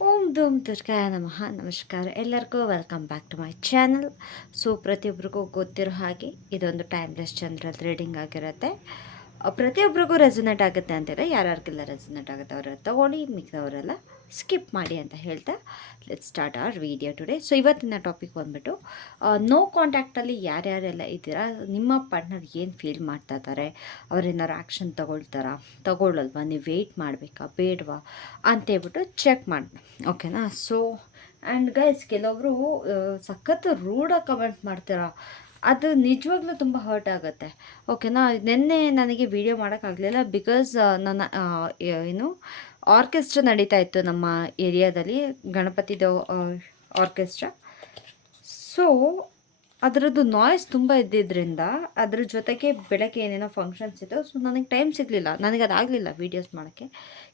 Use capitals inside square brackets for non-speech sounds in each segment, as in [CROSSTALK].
ಓಂ ಧೂಮ್ ದುರ್ಗಾಯ ನಮಃ, ನಮಸ್ಕಾರ. ಎಲ್ಲರಿಗೂ welcome back to my channel. So ಪ್ರತಿಯೊಬ್ಬರಿಗೂ ಗೊತ್ತಿರೋ ಹಾಗೆ ಇದೊಂದು ಟೈಮ್ಲೆಸ್ ಜನರಲ್ ರೀಡಿಂಗ್ ಆಗಿರುತ್ತೆ. ಪ್ರತಿಯೊಬ್ಬರಿಗೂ ರೆಸನೇಟ್ ಆಗುತ್ತೆ ಅಂತಾರೆ? ಯಾರ್ಯಾರಿಗೆಲ್ಲ ರೆಸನೇಟ್ ಆಗುತ್ತೆ ಅವರೆಲ್ಲ ತಗೊಳ್ಳಿ, ಮಿಕ್ಕಿದವರೆಲ್ಲ ಸ್ಕಿಪ್ ಮಾಡಿ ಅಂತ ಹೇಳ್ತಾ let start our video today so ಇವತ್ತಿನ ಟಾಪಿಕ್ ಬಂದ್ಬಿಟ್ಟು ನೋ ಕಾಂಟ್ಯಾಕ್ಟಲ್ಲಿ ಯಾರ್ಯಾರೆಲ್ಲ ಇದ್ದೀರಾ? ನಿಮ್ಮ ಪಾರ್ಟ್ನರ್ ಏನು ಫೀಲ್ ಮಾಡ್ತಾ ಇದ್ದಾರೆ? ಅವ್ರೇನಾದ್ರು ಆ್ಯಕ್ಷನ್ ತಗೊಳ್ತಾರಾ? ತಗೊಳ್ಳಲ್ವಾ? ನೀವು ವೆಯ್ಟ್ ಮಾಡಬೇಕಾ? ಬೇಡವಾ? ಅಂತೇಳ್ಬಿಟ್ಟು ಚೆಕ್ ಮಾಡಿ ಓಕೆನಾ ಸೊ ಆ್ಯಂಡ್ ಗೈಸ್ ಕೆಲವರು ಸಖತ್ ರೂಡಾಗಿ ಕಮೆಂಟ್ ಮಾಡ್ತೀರಾ? ಅದು ನಿಜವಾಗ್ಲೂ ತುಂಬ ಹರ್ಟ್ ಆಗುತ್ತೆ. ಓಕೆನಾ ನಿನ್ನೆ ನನಗೆ ವಿಡಿಯೋ ಮಾಡೋಕ್ಕಾಗಲಿಲ್ಲ ಬಿಕಾಸ್ ನನ್ನ ಏನು ಆರ್ಕೆಸ್ಟ್ರಾ ನಡೀತಾ ಇತ್ತು ನಮ್ಮ ಏರಿಯಾದಲ್ಲಿ ಗಣಪತಿದು ಆರ್ಕೆಸ್ಟ್ರಾ ಸೊ ಅದರದ್ದು ನಾಯ್ಸ್ ತುಂಬ ಇದ್ದಿದ್ದರಿಂದ ಅದ್ರ ಜೊತೆಗೆ ಬೆಳಗ್ಗೆ ಏನೇನೋ ಫಂಕ್ಷನ್ಸ್ ಇತ್ತು ಸೊ ನನಗೆ ಟೈಮ್ ಸಿಗಲಿಲ್ಲ. ನನಗೆ ಅದಾಗಲಿಲ್ಲ ವೀಡಿಯೋಸ್ ಮಾಡೋಕ್ಕೆ.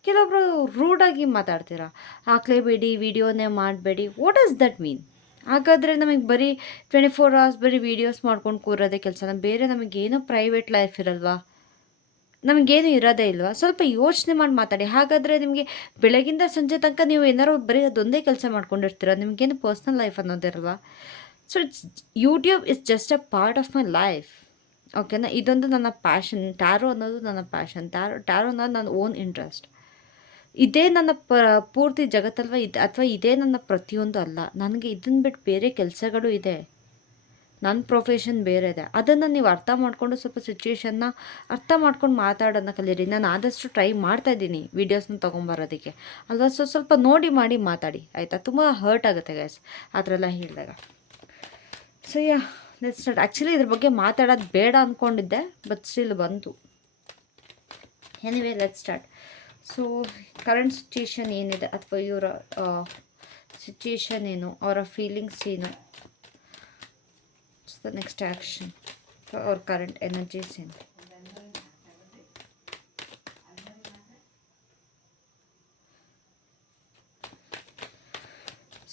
ಕೆಲವೊಬ್ಬರು ರೂಡಾಗಿ ಮಾತಾಡ್ತೀರಾ. ಹಾಕ್ಲೇಬೇಡಿ ವಿಡಿಯೋನೇ ಮಾಡಬೇಡಿ. ವಾಟ್ ಆಸ್ ದಟ್ ಮೀನ್ ಹಾಗಾದರೆ ನಮಗೆ ಬರೀ ಟ್ವೆಂಟಿ ಫೋರ್ ಅವರ್ಸ್ ಬರೀ ವೀಡಿಯೋಸ್ ಮಾಡ್ಕೊಂಡು ಕೂರೋದೇ ಕೆಲಸ ಬೇರೆ ನಮಗೇನೋ ಪ್ರೈವೇಟ್ ಲೈಫ್ ಇರಲ್ವಾ? ನಮಗೇನು ಇರೋದೇ ಇಲ್ವಾ? ಸ್ವಲ್ಪ ಯೋಚನೆ ಮಾಡಿ ಮಾತಾಡಿ. ಹಾಗಾದರೆ ನಿಮಗೆ ಬೆಳಗಿಂದ ಸಂಜೆ ತನಕ ನೀವು ಏನಾರು ಬರೀ ಅದೊಂದೇ ಕೆಲಸ ಮಾಡ್ಕೊಂಡಿರ್ತೀರ? ನಿಮಗೇನು personal life ಅನ್ನೋದಿರಲ್ವಾ so it's YouTube is just a part of my life ಓಕೆನಾ ಇದೊಂದು ನನ್ನ ಪ್ಯಾಷನ್ ಟ್ಯಾರೋ ಅನ್ನೋದು ನನ್ನ ಪ್ಯಾಷನ್ ಟ್ಯಾರೋ ಟ್ಯಾರೋ ಅನ್ನೋದು ನನ್ನ ಓನ್ ಇಂಟ್ರೆಸ್ಟ್ ಇದೇ ನನ್ನ ಪ, ಪೂರ್ತಿ ಜಗತ್ತಲ್ವ? ಇದು, ಅಥವಾ ಇದೇ ನನ್ನ ಪ್ರತಿಯೊಂದು ಅಲ್ಲ. ನನಗೆ ಇದನ್ನು ಬಿಟ್ಟು ಬೇರೆ ಕೆಲಸಗಳು ಇದೆ. ನನ್ನ ಪ್ರೊಫೆಷನ್ ಬೇರೆ ಇದೆ. ಅದನ್ನು ನೀವು ಅರ್ಥ ಮಾಡಿಕೊಂಡು ಸ್ವಲ್ಪ ಸಿಚುವೇಶನ್ನ ಅರ್ಥ ಮಾಡ್ಕೊಂಡು ಮಾತಾಡೋದನ್ನ ಕಲೀರಿ. ನಾನು ಆದಷ್ಟು ಟ್ರೈ ಮಾಡ್ತಾ ಇದ್ದೀನಿ ವೀಡಿಯೋಸ್ನ ತೊಗೊಂಬರೋದಕ್ಕೆ. ಅಲ್ವಾ? ಸೊ, ಸ್ವಲ್ಪ ನೋಡಿ ಮಾಡಿ ಮಾತಾಡಿ. ಆಯಿತಾ? ತುಂಬ ಹರ್ಟ್ ಆಗುತ್ತೆ ಗ್ಯಾಸ್ ಆ ಥರ ಎಲ್ಲ ಹೇಳಿದಾಗ. So ya let start actually ಇದ್ರ ಬಗ್ಗೆ ಮಾತಾಡೋದು ಬೇಡ ಅಂದ್ಕೊಂಡಿದ್ದೆ ಬಟ್ ಸ್ಟಿಲ್ ಬಂತು. Anyway let start so current situation ಏನಿದೆ ಅಥವಾ ಇವರ ಸಿಚುಯೇಷನ್ ಏನು, ಅವರ ಫೀಲಿಂಗ್ಸ್ ಏನು? ದ ನೆಕ್ಸ್ಟ್ ಆ್ಯಕ್ಷನ್ ಅವ್ರ ಕರೆಂಟ್ ಎನರ್ಜೀಸ್ ಏನು?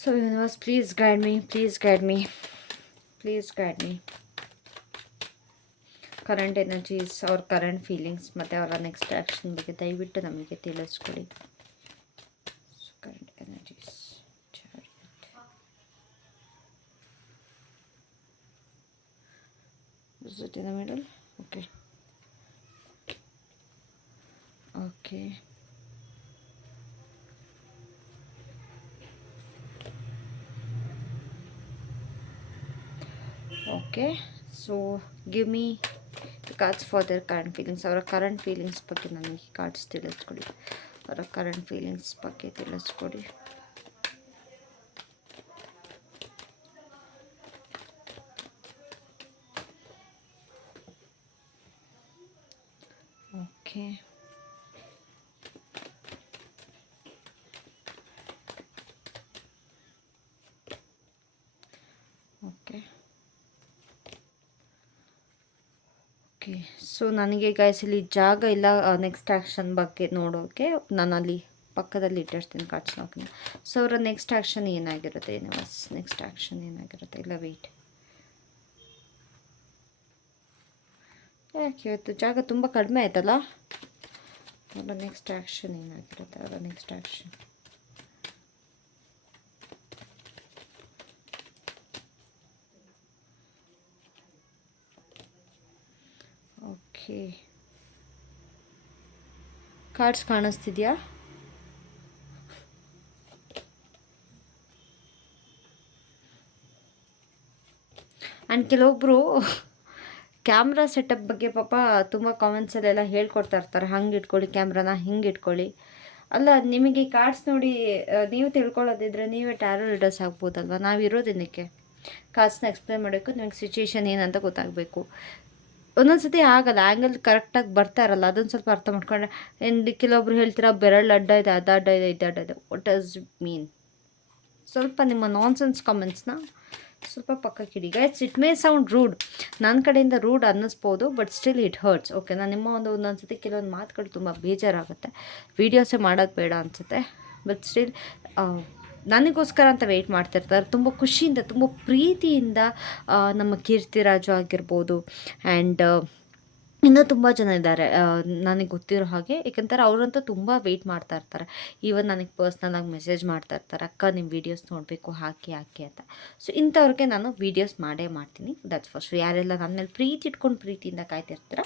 So universe please guide me please guide me please guide me current energies ಅವ್ರ ಕರೆಂಟ್ ಫೀಲಿಂಗ್ಸ್ ಮತ್ತು ಅವರ ನೆಕ್ಸ್ಟ್ ಆ್ಯಕ್ಷನ್ ಬಗ್ಗೆ ದಯವಿಟ್ಟು ನಮಗೆ ತಿಳಿಸ್ಕೊಡಿ current energies Is it in the middle? Okay. Okay. Okay. So, give me the for for current feelings. ಅವರ current feelings ಬಗ್ಗೆ ನನಗೆ ಕಾರ್ಡ್ಸ್ ತಿಳಿಸ್ಕೊಡಿ ಅವರ ಕರೆಂಟ್ ಫೀಲಿಂಗ್ಸ್ ಬಗ್ಗೆ ತಿಳಿಸ್ಕೊಡಿ ಓಕೆ ಓಕೆ ಓಕೆ ಸೊ ನನಗೆ ಗೈಸ್ ಇಲ್ಲಿ ಜಾಗ ಇಲ್ಲ ನೆಕ್ಸ್ಟ್ ಆ್ಯಕ್ಷನ್ ಬಗ್ಗೆ ನೋಡೋಕ್ಕೆ ನಾನು ಅಲ್ಲಿ ಪಕ್ಕದಲ್ಲಿ ಇಟ್ಟಿರ್ತೀನಿ ಕಾರ್ಡ್ಸ್ ಹಾಕಿ ಸೊ ಅವರ ನೆಕ್ಸ್ಟ್ ಆ್ಯಕ್ಷನ್ ಏನಾಗಿರುತ್ತೆ ಯೂನಿವರ್ಸ್ ನೆಕ್ಸ್ಟ್ ಆ್ಯಕ್ಷನ್ ಏನಾಗಿರುತ್ತೆ? ಇಲ್ಲ ವೆಯ್ಟ್ ಯಾಕೆ ಇವತ್ತು? ಜಾಗ ತುಂಬ ಕಡಿಮೆ ಆಯ್ತಲ್ಲ? ಅವರ ನೆಕ್ಸ್ಟ್ ಆ್ಯಕ್ಷನ್ ಏನಾಗಿರುತ್ತೆ? ಅವರ ನೆಕ್ಸ್ಟ್ ಆ್ಯಕ್ಷನ್ ಓಕೆ. ಕಾರ್ಡ್ಸ್ ಕಾಣಿಸ್ತಿದ್ಯಾ? ಆ್ಯಂಡ್ ಕೆಲವೊಬ್ಬರು ಕ್ಯಾಮ್ರಾ ಸೆಟಪ್ ಬಗ್ಗೆ ಪಾಪ ತುಂಬ ಕಾಮೆಂಟ್ಸಲ್ಲೆಲ್ಲ ಹೇಳ್ಕೊಡ್ತಾ ಇರ್ತಾರೆ. ಹಂಗೆ ಇಟ್ಕೊಳ್ಳಿ ಕ್ಯಾಮ್ರಾನ ಹಿಂಗೆ ಇಟ್ಕೊಳ್ಳಿ. ಅಲ್ಲ, ನಿಮಗೆ ಕಾರ್ಡ್ಸ್ ನೋಡಿ ನೀವು ತಿಳ್ಕೊಳ್ಳೋದಿದ್ರೆ ನೀವೇ ಟ್ಯಾರೋ ರೀಡರ್ಸ್ ಆಗ್ಬೋದಲ್ವ? ನಾವು ಇರೋದಿನಕ್ಕೆ ಕಾರ್ಡ್ಸ್ನ ಎಕ್ಸ್ಪ್ಲೇನ್ ಮಾಡಬೇಕು ನಿಮಗೆ ಸಿಚುಯೇಷನ್ ಏನಂತ ಗೊತ್ತಾಗಬೇಕು. ಒಂದೊಂದು ಸತಿ ಆಗಲ್ಲ ಆ್ಯಂಗಲ್ ಕರೆಕ್ಟಾಗಿ ಬರ್ತಾ ಇರಲ್ಲ, ಅದೊಂದು ಸ್ವಲ್ಪ ಅರ್ಥ ಮಾಡ್ಕೊಂಡ್ರೆ ಏನು ಕೆಲವೊಬ್ರು ಹೇಳ್ತೀರಾ ಬೆರಳು ಅಡ್ಡ ಇದೆ, ಅದು ಅಡ್ಡ ಇದೆ, ಇದು ಅಡ್ಡ ಇದೆ ವಾಟ್ ಡಸ್ ಮೀನ್ ಸ್ವಲ್ಪ ನಿಮ್ಮ ನಾನ್ಸೆನ್ಸ್ ಕಾಮೆಂಟ್ಸ್ನ ಸ್ವಲ್ಪ ಪಕ್ಕಕ್ಕಿಡಿ guys it may sound rude ನನ್ನ ಕಡೆಯಿಂದ rude ಅನ್ನಿಸ್ಬೋದು but still it hurts okay ನಾನು ನಿಮ್ಮ ಒಂದು ಒಂದೊಂದು ಸತಿ ಕೆಲವೊಂದು ಮಾತುಗಳು ತುಂಬ ಬೇಜಾರಾಗುತ್ತೆ. ವೀಡಿಯೋಸೇ ಮಾಡೋದು ಬೇಡ ಅನಿಸುತ್ತೆ ಬಟ್ ಸ್ಟಿಲ್ ನನಗೋಸ್ಕರ ಅಂತ ವೆಯ್ಟ್ ಮಾಡ್ತಿರ್ತಾರೆ ತುಂಬ ಖುಷಿಯಿಂದ, ತುಂಬ ಪ್ರೀತಿಯಿಂದ ನಮ್ಮ ಕೀರ್ತಿರಾಜು ಆಗಿರ್ಬೋದು ಆ್ಯಂಡ್ ಇನ್ನೂ ತುಂಬ ಜನ ಇದ್ದಾರೆ. ನನಗೆ ಗೊತ್ತಿರೋ ಹಾಗೆ, ಏಕೆಂದರೆ ಅವರಂತೂ ತುಂಬ ವೆಯ್ಟ್ ಮಾಡ್ತಾ ಇರ್ತಾರೆ. ಈವನ್ ನನಗೆ ಪರ್ಸ್ನಲಾಗಿ ಮೆಸೇಜ್ ಮಾಡ್ತಾ ಇರ್ತಾರೆ, ಅಕ್ಕ ನಿಮ್ಮ ವೀಡಿಯೋಸ್ ನೋಡಬೇಕು, ಹಾಕಿ ಹಾಕಿ ಅಂತ. ಸೊ ಇಂಥವ್ರಿಗೆ ನಾನು ವೀಡಿಯೋಸ್ ಮಾಡೇ ಮಾಡ್ತೀನಿ ದಟ್ಸ್ ಫಸ್ಟ್ ಯಾರೆಲ್ಲ ನನ್ನ ಮೇಲೆ ಪ್ರೀತಿ ಇಟ್ಕೊಂಡು ಪ್ರೀತಿಯಿಂದ ಕಾಯ್ತಿರ್ತೀರ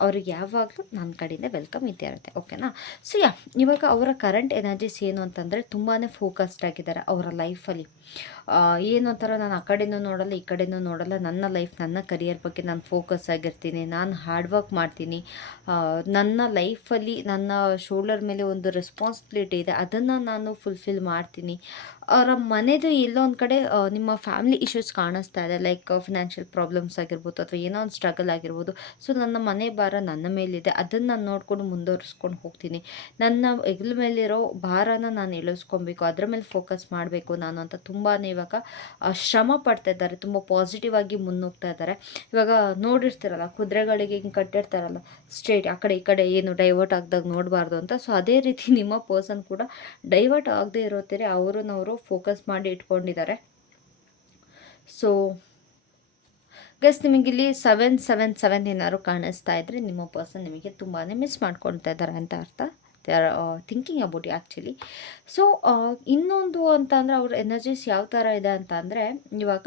ಅವ್ರಿಗೆ ಯಾವಾಗಲೂ ನನ್ನ ಕಡೆಯಿಂದ ವೆಲ್ಕಮ್ ಇದ್ದೇ ಇರುತ್ತೆ ಓಕೆನಾ ಸೊ ಯಾ ಇವಾಗ ಅವರ ಕರೆಂಟ್ ಎನರ್ಜೀಸ್ ಏನು ಅಂತಂದರೆ ತುಂಬಾ ಫೋಕಸ್ಡ್ ಆಗಿದ್ದಾರೆ ಅವರ ಲೈಫಲ್ಲಿ ಏನು ಥರ ನಾನು ಆ ಕಡೆನೂ ನೋಡಲ್ಲ, ಈ ಕಡೆನೂ ನೋಡಲ್ಲ. ನನ್ನ ಲೈಫ್ ನನ್ನ ಕರಿಯರ್ ಬಗ್ಗೆ ನಾನು ಫೋಕಸ್ ಆಗಿರ್ತೀನಿ. ನಾನು ಹಾರ್ಡ್ ವರ್ಕ್ ಮಾಡ್ತೀನಿ. ನನ್ನ ಲೈಫಲ್ಲಿ ನನ್ನ ಶೋಲ್ಡರ್ ಮೇಲೆ ಒಂದು ರೆಸ್ಪಾನ್ಸಿಬಿಲಿಟಿ ಇದೆ. ಅದನ್ನು ನಾನು ಫುಲ್ಫಿಲ್ ಮಾಡ್ತೀನಿ. ಅವರ ಮನೆದು ಎಲ್ಲೋ ಒಂದು ಕಡೆ ನಿಮ್ಮ ಫ್ಯಾಮಿಲಿ ಇಶ್ಯೂಸ್ ಕಾಣಿಸ್ತಾ ಇದೆ. ಲೈಕ್ ಫಿನಾನ್ಷಿಯಲ್ ಪ್ರಾಬ್ಲಮ್ಸ್ ಆಗಿರ್ಬೋದು ಅಥವಾ ಏನೋ ಒಂದು ಸ್ಟ್ರಗಲ್ ಆಗಿರ್ಬೋದು. ಸೊ ನನ್ನ ಮನೆ ಭಾರ ನನ್ನ ಮೇಲಿದೆ. ಅದನ್ನು ನಾನು ನೋಡಿಕೊಂಡು ಮುಂದುವರಿಸ್ಕೊಂಡು ಹೋಗ್ತೀನಿ. ನನ್ನ ಹೆಗಲ ಮೇಲಿರೋ ಭಾರನ ನಾನು ಇಳಿಸ್ಕೊಬೇಕು. ಅದ್ರ ಮೇಲೆ ಫೋಕಸ್ ಮಾಡಬೇಕು ನಾನು ಅಂತ ತುಂಬಾ ಇವಾಗ ಶ್ರಮ ಪಡ್ತಾ ಇದ್ದಾರೆ, ತುಂಬ ಪಾಸಿಟಿವ್ ಆಗಿ ಮುನ್ನುಗ್ತಾ ಇದ್ದಾರೆ. ಇವಾಗ ನೋಡಿರ್ತಿರಲ್ಲ, ಕುದುರೆಗಳಿಗೆ ಹಿಂಗೆ ಕಟ್ಟಿರ್ತಾರಲ್ಲ ಸ್ಟ್ರೇಟ್ ಆ ಕಡೆ ಈ ಕಡೆ ಏನು ಡೈವರ್ಟ್ ಆಗ್ದಾಗ ನೋಡಬಾರ್ದು ಅಂತ. ಸೊ ಅದೇ ರೀತಿ [LAUGHS] ನಿಮ್ಮ ಪರ್ಸನ್ ಕೂಡ ಡೈವರ್ಟ್ ಆಗದೆ ಇರೋತೀರಿ ಅವರನ್ನವರು ಫೋಕಸ್ ಮಾಡಿ ಇಟ್ಕೊಂಡಿದ್ದಾರೆ. ಸೊ ಗಸ್ ನಿಮಗಿಲ್ಲಿ ಸೆವೆನ್ ಸೆವೆನ್ ಸೆವೆನ್ ಏನಾದ್ರು ಕಾಣಿಸ್ತಾ ಇದ್ದರೆ ನಿಮ್ಮ ಪರ್ಸನ್ ನಿಮಗೆ ತುಂಬಾ ಮಿಸ್ ಮಾಡ್ಕೊಳ್ತಾ ಇದ್ದಾರೆ ಅಂತ ಅರ್ಥ. They are thinking about actually so ಇನ್ನೊಂದು ಅಂತ ಅಂದರೆ ಅವ್ರ ಎನರ್ಜೀಸ್ ಯಾವ ಥರ ಇದೆ ಅಂತ ಅಂದರೆ ಇವಾಗ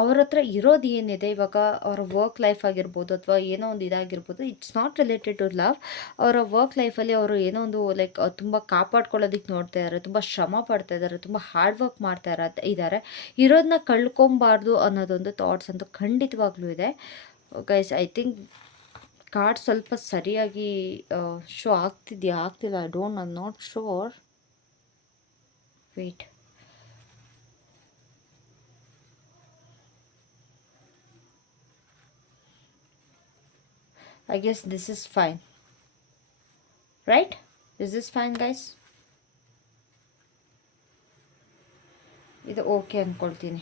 ಅವ್ರ ಹತ್ರ ಇರೋದು ಏನಿದೆ, ಇವಾಗ ಅವರ ವರ್ಕ್ ಲೈಫ್ ಆಗಿರ್ಬೋದು ಅಥವಾ ಏನೋ ಒಂದು ಇದಾಗಿರ್ಬೋದು it's not related to love ಅವರ ವರ್ಕ್ ಲೈಫಲ್ಲಿ ಅವರು ಏನೋ ಒಂದು ಲೈಕ್ ತುಂಬ ಕಾಪಾಡ್ಕೊಳ್ಳೋದಕ್ಕೆ ನೋಡ್ತಾ ಇದ್ದಾರೆ ತುಂಬ ಶ್ರಮ ಪಡ್ತಾ ಇದ್ದಾರೆ ತುಂಬ ಹಾರ್ಡ್ ವರ್ಕ್ ಮಾಡ್ತಾ ಇರ ಇದ್ದಾರೆ ಇರೋದನ್ನ ಕಳ್ಕೊಬಾರ್ದು ಅನ್ನೋದೊಂದು ಥಾಟ್ಸ್ ಅಂತೂ ಖಂಡಿತವಾಗ್ಲೂ ಇದೆ. ಗೈಸ್ ಐ ಥಿಂಕ್ ಕಾರ್ಡ್ ಸ್ವಲ್ಪ ಸರಿಯಾಗಿ ಶೋ ಆಗ್ತಿದೆಯಾ ಆಗ್ತಿಲ್ಲ I don't I not sure wait I guess this is fine. Right? Is this fine, guys? ಇದು ಓಕೆ ಅಂದ್ಕೊಳ್ತೀನಿ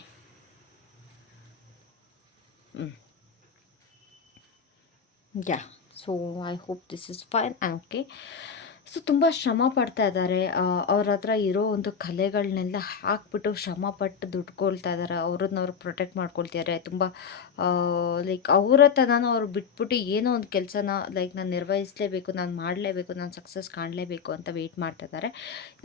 yeah. So I hope this is fine okay. So ತುಂಬ ಶ್ರಮ ಪಡ್ತಾ ಇದ್ದಾರೆ ಅವ್ರ ಹತ್ರ ಇರೋ ಒಂದು ಕಲೆಗಳನ್ನೆಲ್ಲ ಹಾಕ್ಬಿಟ್ಟು ಶ್ರಮ ಪಟ್ಟು ದುಡ್ಕೊಳ್ತಾ ಇದ್ದಾರೆ ಅವ್ರನ್ನ ಅವ್ರು ಪ್ರೊಟೆಕ್ಟ್ ಮಾಡ್ಕೊಳ್ತಿದ್ದಾರೆ ತುಂಬ ಲೈಕ್ ಅವರ ತನನ ಅವ್ರು ಬಿಟ್ಬಿಟ್ಟು ಏನೋ ಒಂದು ಕೆಲಸನ ಲೈಕ್ ನಾನು ನಿರ್ವಹಿಸಲೇಬೇಕು, ನಾನು ಮಾಡಲೇಬೇಕು, ನಾನು ಸಕ್ಸಸ್ ಕಾಣಲೇಬೇಕು ಅಂತ ವೆಯ್ಟ್ ಮಾಡ್ತಾ ಇದ್ದಾರೆ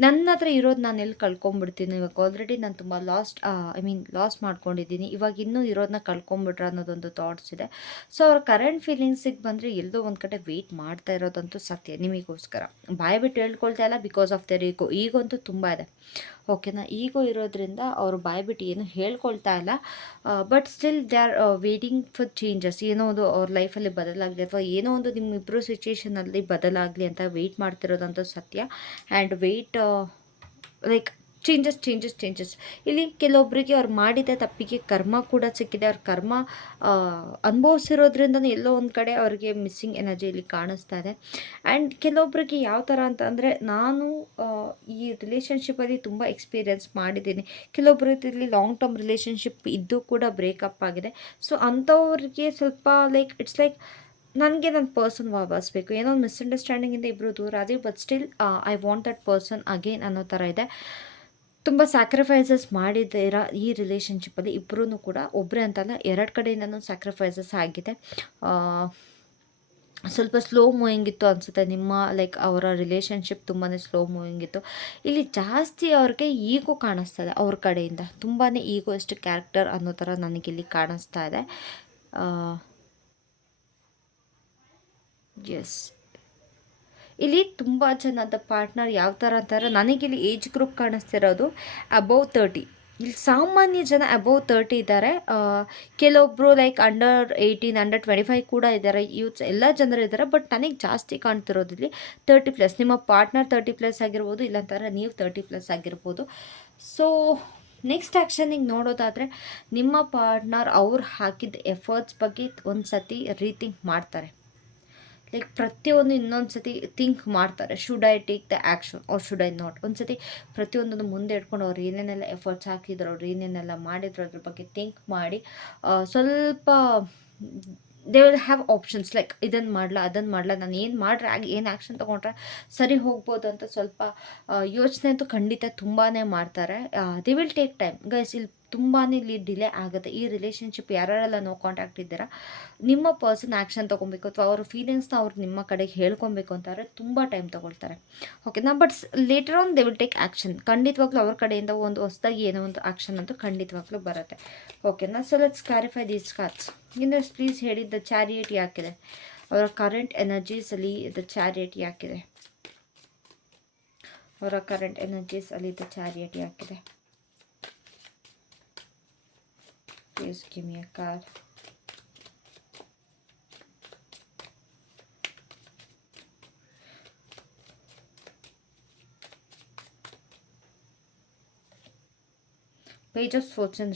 ನನ್ನ ಹತ್ರ ಇರೋದು ನಾನು ಎಲ್ಲಿ ಕಳ್ಕೊಂಬಿಡ್ತೀನಿ? ಇವಾಗ ಆಲ್ರೆಡಿ ನಾನು ತುಂಬ ಲಾಸ್ಟ್ ಐ ಮೀನ್ ಲಾಸ್ ಮಾಡ್ಕೊಂಡಿದ್ದೀನಿ. ಇವಾಗ ಇನ್ನೂ ಇರೋದನ್ನ ಕಳ್ಕೊಂಬಿಟ್ರೆ ಅನ್ನೋದೊಂದು ಥಾಟ್ಸ್ ಇದೆ. ಸೊ ಅವ್ರ ಕರೆಂಟ್ ಫೀಲಿಂಗ್ಸಿಗೆ ಬಂದರೆ ಎಲ್ಲೋ ಒಂದು ಕಡೆ ವೆಯ್ಟ್ ಮಾಡ್ತಾ ಇರೋದಂತೂ ಸತ್ಯ ನಿಮಗೋಸ್ಕರ. ಬಾಯ್ ಬಿಟ್ಟು ಹೇಳ್ಕೊಳ್ತಾ ಇಲ್ಲ ಬಿಕಾಸ್ ಆಫ್ ದರ್ ಈಗೋ ಈಗಂತೂ ತುಂಬ ಇದೆ. ಓಕೆನಾ? ಈಗೋ ಇರೋದ್ರಿಂದ ಅವರು ಬಾಯ್ಬಿಟ್ಟು ಏನು ಹೇಳ್ಕೊಳ್ತಾ ಇಲ್ಲ. But still they are waiting for changes ಏನೋ ಒಂದು ಅವ್ರ ಲೈಫಲ್ಲಿ ಬದಲಾಗಲಿ ಅಥವಾ ಏನೋ ಒಂದು ನಿಮ್ಮ ನಿಮ್ಮಿಬ್ಬರು ಸಿಚುವೇಷನಲ್ಲಿ ಬದಲಾಗಲಿ ಅಂತ ವೆಯ್ಟ್ ಮಾಡ್ತಿರೋದಂತೂ ಸತ್ಯ. And wait like changes changes changes ಇಲ್ಲಿ ಕೆಲವೊಬ್ಬರಿಗೆ ಅವ್ರು ಮಾಡಿದ ತಪ್ಪಿಗೆ ಕರ್ಮ ಕೂಡ ಸಿಕ್ಕಿದೆ. ಅವ್ರ ಕರ್ಮ ಅನುಭವಿಸಿರೋದ್ರಿಂದ ಎಲ್ಲೋ ಒಂದು ಕಡೆ ಅವ್ರಿಗೆ ಮಿಸ್ಸಿಂಗ್ ಎನರ್ಜಿ ಇಲ್ಲಿ ಕಾಣಿಸ್ತಾ ಇದೆ. ಆ್ಯಂಡ್ ಕೆಲವೊಬ್ಬರಿಗೆ ಯಾವ ಥರ ಅಂತಂದರೆ ನಾನು ಈ ರಿಲೇಷನ್ಶಿಪ್ಪಲ್ಲಿ ತುಂಬ ಎಕ್ಸ್ಪೀರಿಯೆನ್ಸ್ ಮಾಡಿದ್ದೀನಿ. ಕೆಲವೊಬ್ಬರು ಇಲ್ಲಿ ಲಾಂಗ್ ಟರ್ಮ್ ರಿಲೇಷನ್ಶಿಪ್ ಇದ್ದು ಕೂಡ ಬ್ರೇಕಪ್ ಆಗಿದೆ. ಸೊ ಅಂಥವ್ರಿಗೆ ಸ್ವಲ್ಪ ಲೈಕ್ ಇಟ್ಸ್ ಲೈಕ್ ನನಗೆ ನನ್ನ ಪರ್ಸನ್ ವಾಪಸ್ ಬೇಕು ಏನೋ ಒಂದು ಮಿಸ್ಅಂಡರ್ಸ್ಟ್ಯಾಂಡಿಂಗಿಂದ ಇಬ್ಬರು ದೂರ ಆದರೆ but still I want that person again ಅನ್ನೋ ಥರ ಇದೆ. ತುಂಬ ಸ್ಯಾಕ್ರಿಫೈಸಸ್ ಮಾಡಿದ್ದೀರ ಈ ರಿಲೇಷನ್ಶಿಪ್ಪಲ್ಲಿ ಇಬ್ಬರೂ ಕೂಡ ಒಬ್ಬರೇ ಅಂತಲ್ಲ ಎರಡು ಕಡೆಯಿಂದನೂ ಸ್ಯಾಕ್ರಿಫೈಸಸ್ ಆಗಿದೆ. ಸ್ವಲ್ಪ ಸ್ಲೋ ಮೂವಿಂಗ್ ಇತ್ತು ಅನಿಸುತ್ತೆ. ನಿಮ್ಮ ಲೈಕ್ ಅವರ ರಿಲೇಷನ್ಶಿಪ್ ತುಂಬಾ ಸ್ಲೋ ಮೂವಿಂಗ್ ಇತ್ತು. ಇಲ್ಲಿ ಜಾಸ್ತಿ ಅವ್ರಿಗೆ ಈಗೋ ಕಾಣಿಸ್ತಾ ಇದೆ ಅವ್ರ ಕಡೆಯಿಂದ. ತುಂಬಾ ಈಗೋ ಎಷ್ಟು ಕ್ಯಾರೆಕ್ಟರ್ ಅನ್ನೋ ಥರ ನನಗಿಲ್ಲಿ ಕಾಣಿಸ್ತಾ ಇದೆ. ಎಸ್ ಇಲ್ಲಿ ತುಂಬ ಜನದ ಪಾರ್ಟ್ನರ್ ಯಾವ ಥರ ಅಂತಾರೆ ನನಗಿಲ್ಲಿ ಏಜ್ ಗ್ರೂಪ್ ಕಾಣಿಸ್ತಿರೋದು ಅಬೌವ್ ತರ್ಟಿ ಇಲ್ಲಿ ಸಾಮಾನ್ಯ ಜನ ಅಬೌವ್ ತರ್ಟಿ ಇದ್ದಾರೆ. ಕೆಲವೊಬ್ಬರು like under eighteen under twenty five ಕೂಡ ಇದ್ದಾರೆ. ಯೂತ್ಸ್ ಎಲ್ಲ ಜನರು ಇದ್ದಾರೆ ಬಟ್ ನನಗೆ ಜಾಸ್ತಿ ಕಾಣ್ತಿರೋದು ಇಲ್ಲಿ ತರ್ಟಿ ಪ್ಲಸ್ ನಿಮ್ಮ ಪಾರ್ಟ್ನರ್ ತರ್ಟಿ ಪ್ಲಸ್ ಆಗಿರ್ಬೋದು ಇಲ್ಲಂತಾರೆ ನೀವು ತರ್ಟಿ ಪ್ಲಸ್ ಆಗಿರ್ಬೋದು. ಸೊ ನೆಕ್ಸ್ಟ್ ಆ್ಯಕ್ಷನಿಗೆ ನೋಡೋದಾದರೆ, ನಿಮ್ಮ ಪಾರ್ಟ್ನರ್ ಅವ್ರು ಹಾಕಿದ ಎಫರ್ಟ್ಸ್ ಬಗ್ಗೆ ಒಂದು ಸತಿ ರೀಥಿಂಕ್ ಮಾಡ್ತಾರೆ. ಲೈಕ್ ಪ್ರತಿಯೊಂದು ಇನ್ನೊಂದು ಸತಿ ಥಿಂಕ್ ಮಾಡ್ತಾರೆ. Should I take the action or should I not ಒಂದು ಸತಿ ಪ್ರತಿಯೊಂದನ್ನು ಮುಂದೆ ಇಟ್ಕೊಂಡು ಅವ್ರು ಏನೇನೆಲ್ಲ ಎಫರ್ಟ್ಸ್ ಹಾಕಿದ್ರು, ಅವ್ರು ಏನೇನೆಲ್ಲ ಮಾಡಿದ್ರು ಅದ್ರ ಬಗ್ಗೆ ಥಿಂಕ್ ಮಾಡಿ ಸ್ವಲ್ಪ they will have options like ಇದನ್ನು ಮಾಡಲ ಅದನ್ನು ಮಾಡಲ, ನಾನು ಏನು ಮಾಡ್ರೆ, ಆಗಿ ಏನು ಆ್ಯಕ್ಷನ್ ತೊಗೊಂಡ್ರೆ ಸರಿ ಹೋಗ್ಬೋದು ಅಂತ ಸ್ವಲ್ಪ ಯೋಚನೆ ಅಂತೂ ಖಂಡಿತ ತುಂಬಾ ಮಾಡ್ತಾರೆ. They will take time guys ಇಲ್ಲಿ ತುಂಬಾ ಇಲ್ಲಿ ಡಿಲೇ ಆಗುತ್ತೆ. ಈ ರಿಲೇಷನ್ಶಿಪ್ ಯಾರ್ಯಾರೆಲ್ಲ ನೋ ಕಾಂಟ್ಯಾಕ್ಟ್ ಇದ್ದೀರಾ, ನಿಮ್ಮ ಪರ್ಸನ್ ಆ್ಯಕ್ಷನ್ ತೊಗೊಬೇಕು ಅಥವಾ ಅವ್ರ ಫೀಲಿಂಗ್ಸ್ನ ಅವ್ರು ನಿಮ್ಮ ಕಡೆಗೆ ಹೇಳ್ಕೊಬೇಕು ಅಂತಾರೆ ತುಂಬ ಟೈಮ್ ತೊಗೊಳ್ತಾರೆ. ಓಕೆನಾ but later on they will take action ಖಂಡಿತವಾಗ್ಲೂ ಅವ್ರ ಕಡೆಯಿಂದ ಒಂದು ಹೊಸದಾಗಿ ಏನೋ ಒಂದು ಆ್ಯಕ್ಷನ್ ಅಂತೂ ಖಂಡಿತವಾಗ್ಲೂ ಬರುತ್ತೆ. ಓಕೆನಾ so let's clarify these cards ಇನ್ನು ಪ್ಲೀಸ್ ಹೇಳಿದ್ದ ಚಾರಿಯೇಟ್ ಯಾಕಿದೆ? ಅವರ ಕರೆಂಟ್ ಎನರ್ಜೀಸಲ್ಲಿ ದ ಚಾರಿಯೇಟ್ ಯಾಕಿದೆ? ಅವರ ಕರೆಂಟ್ ಎನರ್ಜೀಸ್ ಅಲ್ಲಿ the chariot ಯಾಕಿದೆ? A car page of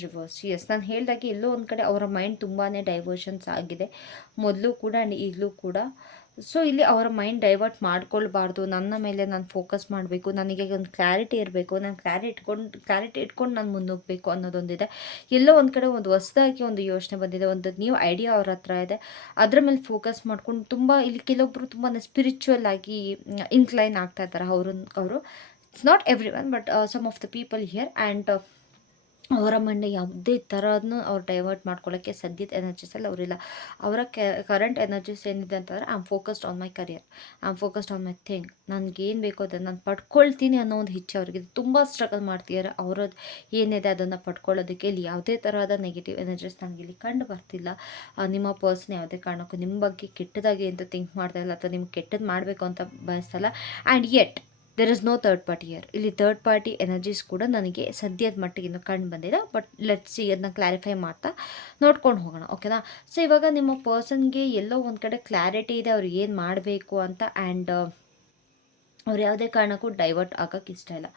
reverse S ನಾನು ಹೇಳಿದಾಗೆ ಎಲ್ಲೋ ಒಂದು ಕಡೆ ಅವರ ಮೈಂಡ್ ತುಂಬಾ ಡೈವರ್ಷನ್ಸ್ ಆಗಿದೆ. ಮೊದಲು ಕೂಡ ಆ್ಯಂಡ್ ಈಗಲೂ ಕೂಡ ಸೊ ಇಲ್ಲಿ ಅವರ ಮೈಂಡ್ ಡೈವರ್ಟ್ ಮಾಡ್ಕೊಳ್ಬಾರ್ದು. ನನ್ನ ಮೇಲೆ ನಾನು ಫೋಕಸ್ ಮಾಡಬೇಕು. ನನಗೆ ಒಂದು ಕ್ಲಾರಿಟಿ ಇರಬೇಕು. ನಾನು ಕ್ಲಾರಿಟಿ ಇಟ್ಕೊಂಡು ಕ್ಲಾರಿಟಿ ಇಟ್ಕೊಂಡು ನಾನು ಮುನ್ನುಗ್ಗಬೇಕು ಅನ್ನೋದೊಂದಿದೆ. ಎಲ್ಲೋ ಒಂದು ಕಡೆ ಒಂದು ಹೊಸದಾಗಿ ಒಂದು ಯೋಚನೆ ಬಂದಿದೆ. ಒಂದು ನ್ಯೂ ಐಡಿಯಾ ಅವ್ರ ಹತ್ರ ಇದೆ. ಅದರ ಮೇಲೆ ಫೋಕಸ್ ಮಾಡ್ಕೊಂಡು ತುಂಬ ಇಲ್ಲಿ ಕೆಲವೊಬ್ಬರು ತುಂಬಾ ಸ್ಪಿರಿಚುವಲ್ ಆಗಿ ಇನ್ಕ್ಲೈನ್ ಆಗ್ತಾ ಇದ್ದಾರೆ. ಅವರು. ಅವರು it's not every one but some of the people here and ಅವರ ಮಂಡೆ ಯಾವುದೇ ಥರದನ್ನು ಅವ್ರು ಡೈವರ್ಟ್ ಮಾಡ್ಕೊಳ್ಳೋಕ್ಕೆ ಸದ್ಯದ ಎನರ್ಜೀಸಲ್ಲಿ ಅವರಿಲ್ಲ. ಅವರ ಕರೆಂಟ್ ಎನರ್ಜೀಸ್ ಏನಿದೆ ಅಂತಂದರೆ I am focused on my career I am focused on my thing ನನಗೇನು ಬೇಕೋ ಅದನ್ನು ನಾನು ಪಡ್ಕೊಳ್ತೀನಿ ಅನ್ನೋ ಒಂದು ಹೆಚ್ಚು ಅವ್ರಿಗೆ. ತುಂಬ ಸ್ಟ್ರಗಲ್ ಮಾಡ್ತಿದ್ದಾರೆ ಅವರದ್ದು ಏನಿದೆ ಅದನ್ನು ಪಡ್ಕೊಳ್ಳೋದಕ್ಕೆ ಇಲ್ಲಿ ಯಾವುದೇ ಥರದ ನೆಗೆಟಿವ್ ಎನರ್ಜೀಸ್ ಇಲ್ಲಿ ಕಂಡು ಬರ್ತಿಲ್ಲ. ನಿಮ್ಮ ಪರ್ಸನ್ ಯಾವುದೇ ಕಾರಣಕ್ಕೂ ನಿಮ್ಮ ಬಗ್ಗೆ ಕೆಟ್ಟದಾಗಿ ಅಂತ ಥಿಂಕ್ ಮಾಡ್ತಾ ಇಲ್ಲ ಅಥವಾ ನಿಮ್ಗೆ ಕೆಟ್ಟದ್ದು ಮಾಡಬೇಕು ಅಂತ ಬಯಸ್ತಲ್ಲ. And yet there is no third party here ಇಲ್ಲಿ ಥರ್ಡ್ ಪಾರ್ಟಿ ಎನರ್ಜೀಸ್ ಕೂಡ ನನಗೆ ಸದ್ಯದ ಮಟ್ಟಿಗೆ ಇನ್ನೂ ಕಂಡು ಬಂದಿಲ್ಲ ಬಟ್ ಲೆಟ್ಸ್ ಸಿ ಅದನ್ನ ಕ್ಲಾರಿಫೈ ಮಾಡ್ತಾ ನೋಡ್ಕೊಂಡು ಹೋಗೋಣ ಓಕೆನಾ ಸೊ ಇವಾಗ ನಿಮ್ಮ ಪರ್ಸನ್ಗೆ ಎಲ್ಲೋ ಒಂದು ಕಡೆ ಕ್ಲಾರಿಟಿ ಇದೆ, ಅವ್ರು ಏನು ಮಾಡಬೇಕು ಅಂತ ಆ್ಯಂಡ್ ಅವ್ರು ಯಾವುದೇ ಕಾರಣಕ್ಕೂ ಡೈವರ್ಟ್ ಆಗೋಕ್ಕೆ ಇಷ್ಟ ಇಲ್ಲ.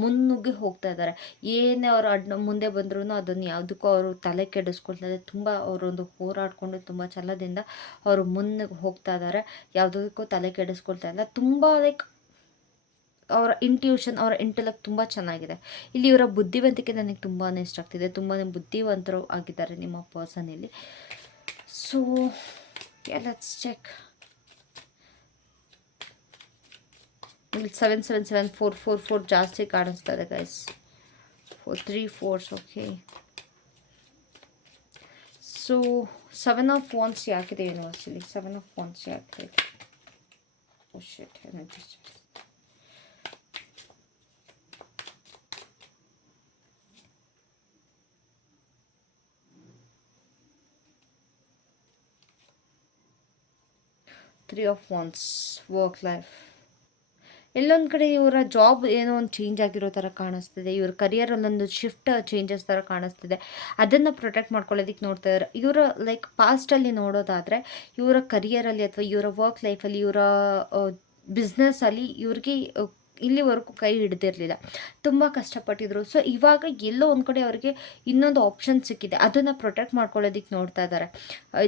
ಮುನ್ನುಗ್ಗಿ ಹೋಗ್ತಾ ಇದ್ದಾರೆ. ಏನೇ ಅವ್ರು ಅಡ್ ಮುಂದೆ ಬಂದ್ರೂ ಅದನ್ನು ಯಾವುದಕ್ಕೂ ಅವರು ತಲೆ ಕೆಡಿಸ್ಕೊಳ್ತಾರೆ ತುಂಬ ಅವರೊಂದು ಹೋರಾಡಿಕೊಂಡು ತುಂಬ ಛಲದಿಂದ ಅವರು ಮುನ್ನುಗ್ಗಿ ಹೋಗ್ತಾ ಇದ್ದಾರೆ. ಯಾವುದಕ್ಕೂ ತಲೆ ಕೆಡಿಸ್ಕೊಳ್ತಾ ಇಲ್ಲ. ತುಂಬ ಲೈಕ್ ಅವರ ಇಂಟ್ಯೂಷನ್ ಅವರ ಇಂಟೆಲೆಕ್ಟ್ ತುಂಬ ಚೆನ್ನಾಗಿದೆ. ಇಲ್ಲಿ ಇವರ ಬುದ್ಧಿವಂತಿಕೆ ನನಗೆ ತುಂಬಾ ಇಷ್ಟ ಆಗ್ತಿದೆ. ತುಂಬಾ ಬುದ್ಧಿವಂತರು ಆಗಿದ್ದಾರೆ ನಿಮ್ಮ ಪರ್ಸನ್ ಇಲ್ಲಿ. ಸೊ ಲೆಟ್ಸ್ ಚೆಕ್ ಇಲ್ಲಿ seven seven seven four four four ಜಾಸ್ತಿ ಕಾಣಿಸ್ತಾ ಇದೆ guys four three fours okay so seven of phones ಯಾಕಿದೆ ಯೂನಿವರ್ಸಿಲಿ ಸೆವೆನ್ ಆಫ್ ಫೋನ್ಸ್ ಯಾಕಿದೆ? ಓ set energy three of wands work life ಎಲ್ಲೊಂದು ಕಡೆ ಇವರ ಜಾಬ್ ಏನೋ ಒಂದು ಚೇಂಜ್ ಆಗಿರೋ ಥರ ಕಾಣಿಸ್ತಿದೆ. ಇವ್ರ ಕರಿಯರಲ್ಲೊಂದು ಶಿಫ್ಟ್ ಚೇಂಜಸ್ ಥರ ಕಾಣಿಸ್ತಿದೆ. ಅದನ್ನು ಪ್ರೊಟೆಕ್ಟ್ ಮಾಡ್ಕೊಳ್ಳೋದಕ್ಕೆ ನೋಡ್ತಾ ಇದ್ದಾರೆ ಇವರ ಲೈಕ್ ಪಾಸ್ಟಲ್ಲಿ ನೋಡೋದಾದರೆ ಇವರ ಕರಿಯರಲ್ಲಿ ಅಥವಾ ಇವರ ವರ್ಕ್ ಲೈಫಲ್ಲಿ ಇವರ ಬಿಸ್ನೆಸ್ಸಲ್ಲಿ ಇವ್ರಿಗೆ ಇಲ್ಲಿವರೆಗೂ ಕೈ ಹಿಡ್ದಿರಲಿಲ್ಲ. ತುಂಬ ಕಷ್ಟಪಟ್ಟಿದ್ರು. ಸೊ ಇವಾಗ ಎಲ್ಲೋ ಒಂದು ಕಡೆ ಅವರಿಗೆ ಇನ್ನೊಂದು ಆಪ್ಷನ್ ಸಿಕ್ಕಿದೆ. ಅದನ್ನು ಪ್ರೊಟೆಕ್ಟ್ ಮಾಡ್ಕೊಳ್ಳೋದಕ್ಕೆ ನೋಡ್ತಾ ಇದ್ದಾರೆ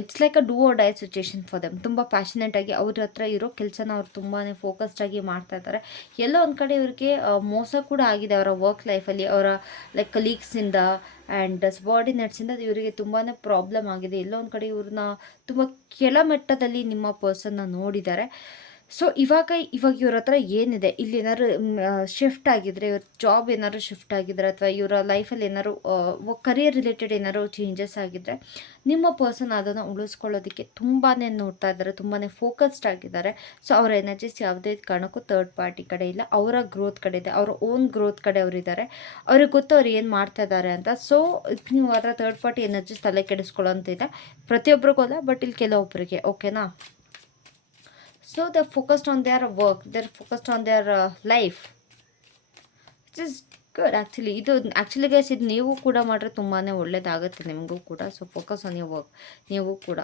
it's like a do or die situation for them ತುಂಬ ಪ್ಯಾಷನೇಟಾಗಿ ಅವ್ರ ಹತ್ರ ಇರೋ ಕೆಲಸನ ಅವ್ರು ತುಂಬಾ ಫೋಕಸ್ಡಾಗಿ ಮಾಡ್ತಾ ಇದ್ದಾರೆ ಎಲ್ಲೋ ಒಂದು ಕಡೆ ಇವ್ರಿಗೆ ಮೋಸ ಕೂಡ ಆಗಿದೆ ಅವರ ವರ್ಕ್ ಲೈಫಲ್ಲಿ ಅವರ ಲೈಕ್ ಕಲೀಗ್ಸಿಂದ ಆ್ಯಂಡ್ ಸಬಾರ್ಡಿನೇಟ್ಸಿಂದ ಇವರಿಗೆ ತುಂಬಾ ಪ್ರಾಬ್ಲಮ್ ಆಗಿದೆ. ಎಲ್ಲೋ ಒಂದು ಕಡೆ ಇವ್ರನ್ನ ತುಂಬ ಕೆಳಮಟ್ಟದಲ್ಲಿ ನಿಮ್ಮ ಪರ್ಸನ್ನ ನೋಡಿದ್ದಾರೆ ಸೊ ಇವಾಗ ಇವಾಗ ಇವ್ರ ಹತ್ರ ಏನಿದೆ? ಇಲ್ಲಿ ಏನಾದ್ರು ಶಿಫ್ಟ್ ಆಗಿದ್ರೆ, ಇವ್ರ ಜಾಬ್ ಏನಾದ್ರು ಶಿಫ್ಟ್ ಆಗಿದ್ರೆ, ಅಥವಾ ಇವರ ಲೈಫಲ್ಲಿ ಏನಾದ್ರು ಕರಿಯರ್ ರಿಲೇಟೆಡ್ ಏನಾದ್ರು ಚೇಂಜಸ್ ಆಗಿದ್ರೆ, ನಿಮ್ಮ ಪರ್ಸನ್ ಅದನ್ನು ಉಳಿಸ್ಕೊಳ್ಳೋದಕ್ಕೆ ತುಂಬಾ ನೋಡ್ತಾ ಇದ್ದಾರೆ ತುಂಬಾ ಫೋಕಸ್ಡ್ ಆಗಿದ್ದಾರೆ. ಸೊ ಅವರ ಎನರ್ಜಿಸ್ ಯಾವುದೇ ಕಾರಣಕ್ಕೂ ಥರ್ಡ್ ಪಾರ್ಟಿ ಕಡೆ ಇಲ್ಲ. ಅವರ ಗ್ರೋತ್ ಕಡೆ ಇದೆ. ಅವರ ಓನ್ ಗ್ರೋತ್ ಕಡೆ ಅವರಿದ್ದಾರೆ ಅವ್ರಿಗೆ ಗೊತ್ತು ಅವ್ರು ಏನು ಮಾಡ್ತಾ ಇದ್ದಾರೆ ಅಂತ. ಸೊ ನೀವು ಅದರ ಥರ್ಡ್ ಪಾರ್ಟಿ ಎನರ್ಜಿಸ್ ತಲೆ ಕೆಡಿಸ್ಕೊಳ್ಳೋ ಅಂತ ಇದೆ ಪ್ರತಿಯೊಬ್ಬರಿಗೂ ಅಲ್ಲ ಬಟ್ ಇಲ್ಲಿ ಕೆಲವೊಬ್ಬರಿಗೆ ಓಕೆನಾ so they're focused on their work. They're focused on their uh, life. Which is good actually ಇದು ಆ್ಯಕ್ಚುಲಿ ಗೈಸ್ ಇದು ನೀವು ಕೂಡ ಮಾಡಿದ್ರೆ ತುಂಬಾ ಒಳ್ಳೇದಾಗುತ್ತೆ ನಿಮಗೂ ಕೂಡ. So focus on your work ನೀವು ಕೂಡ.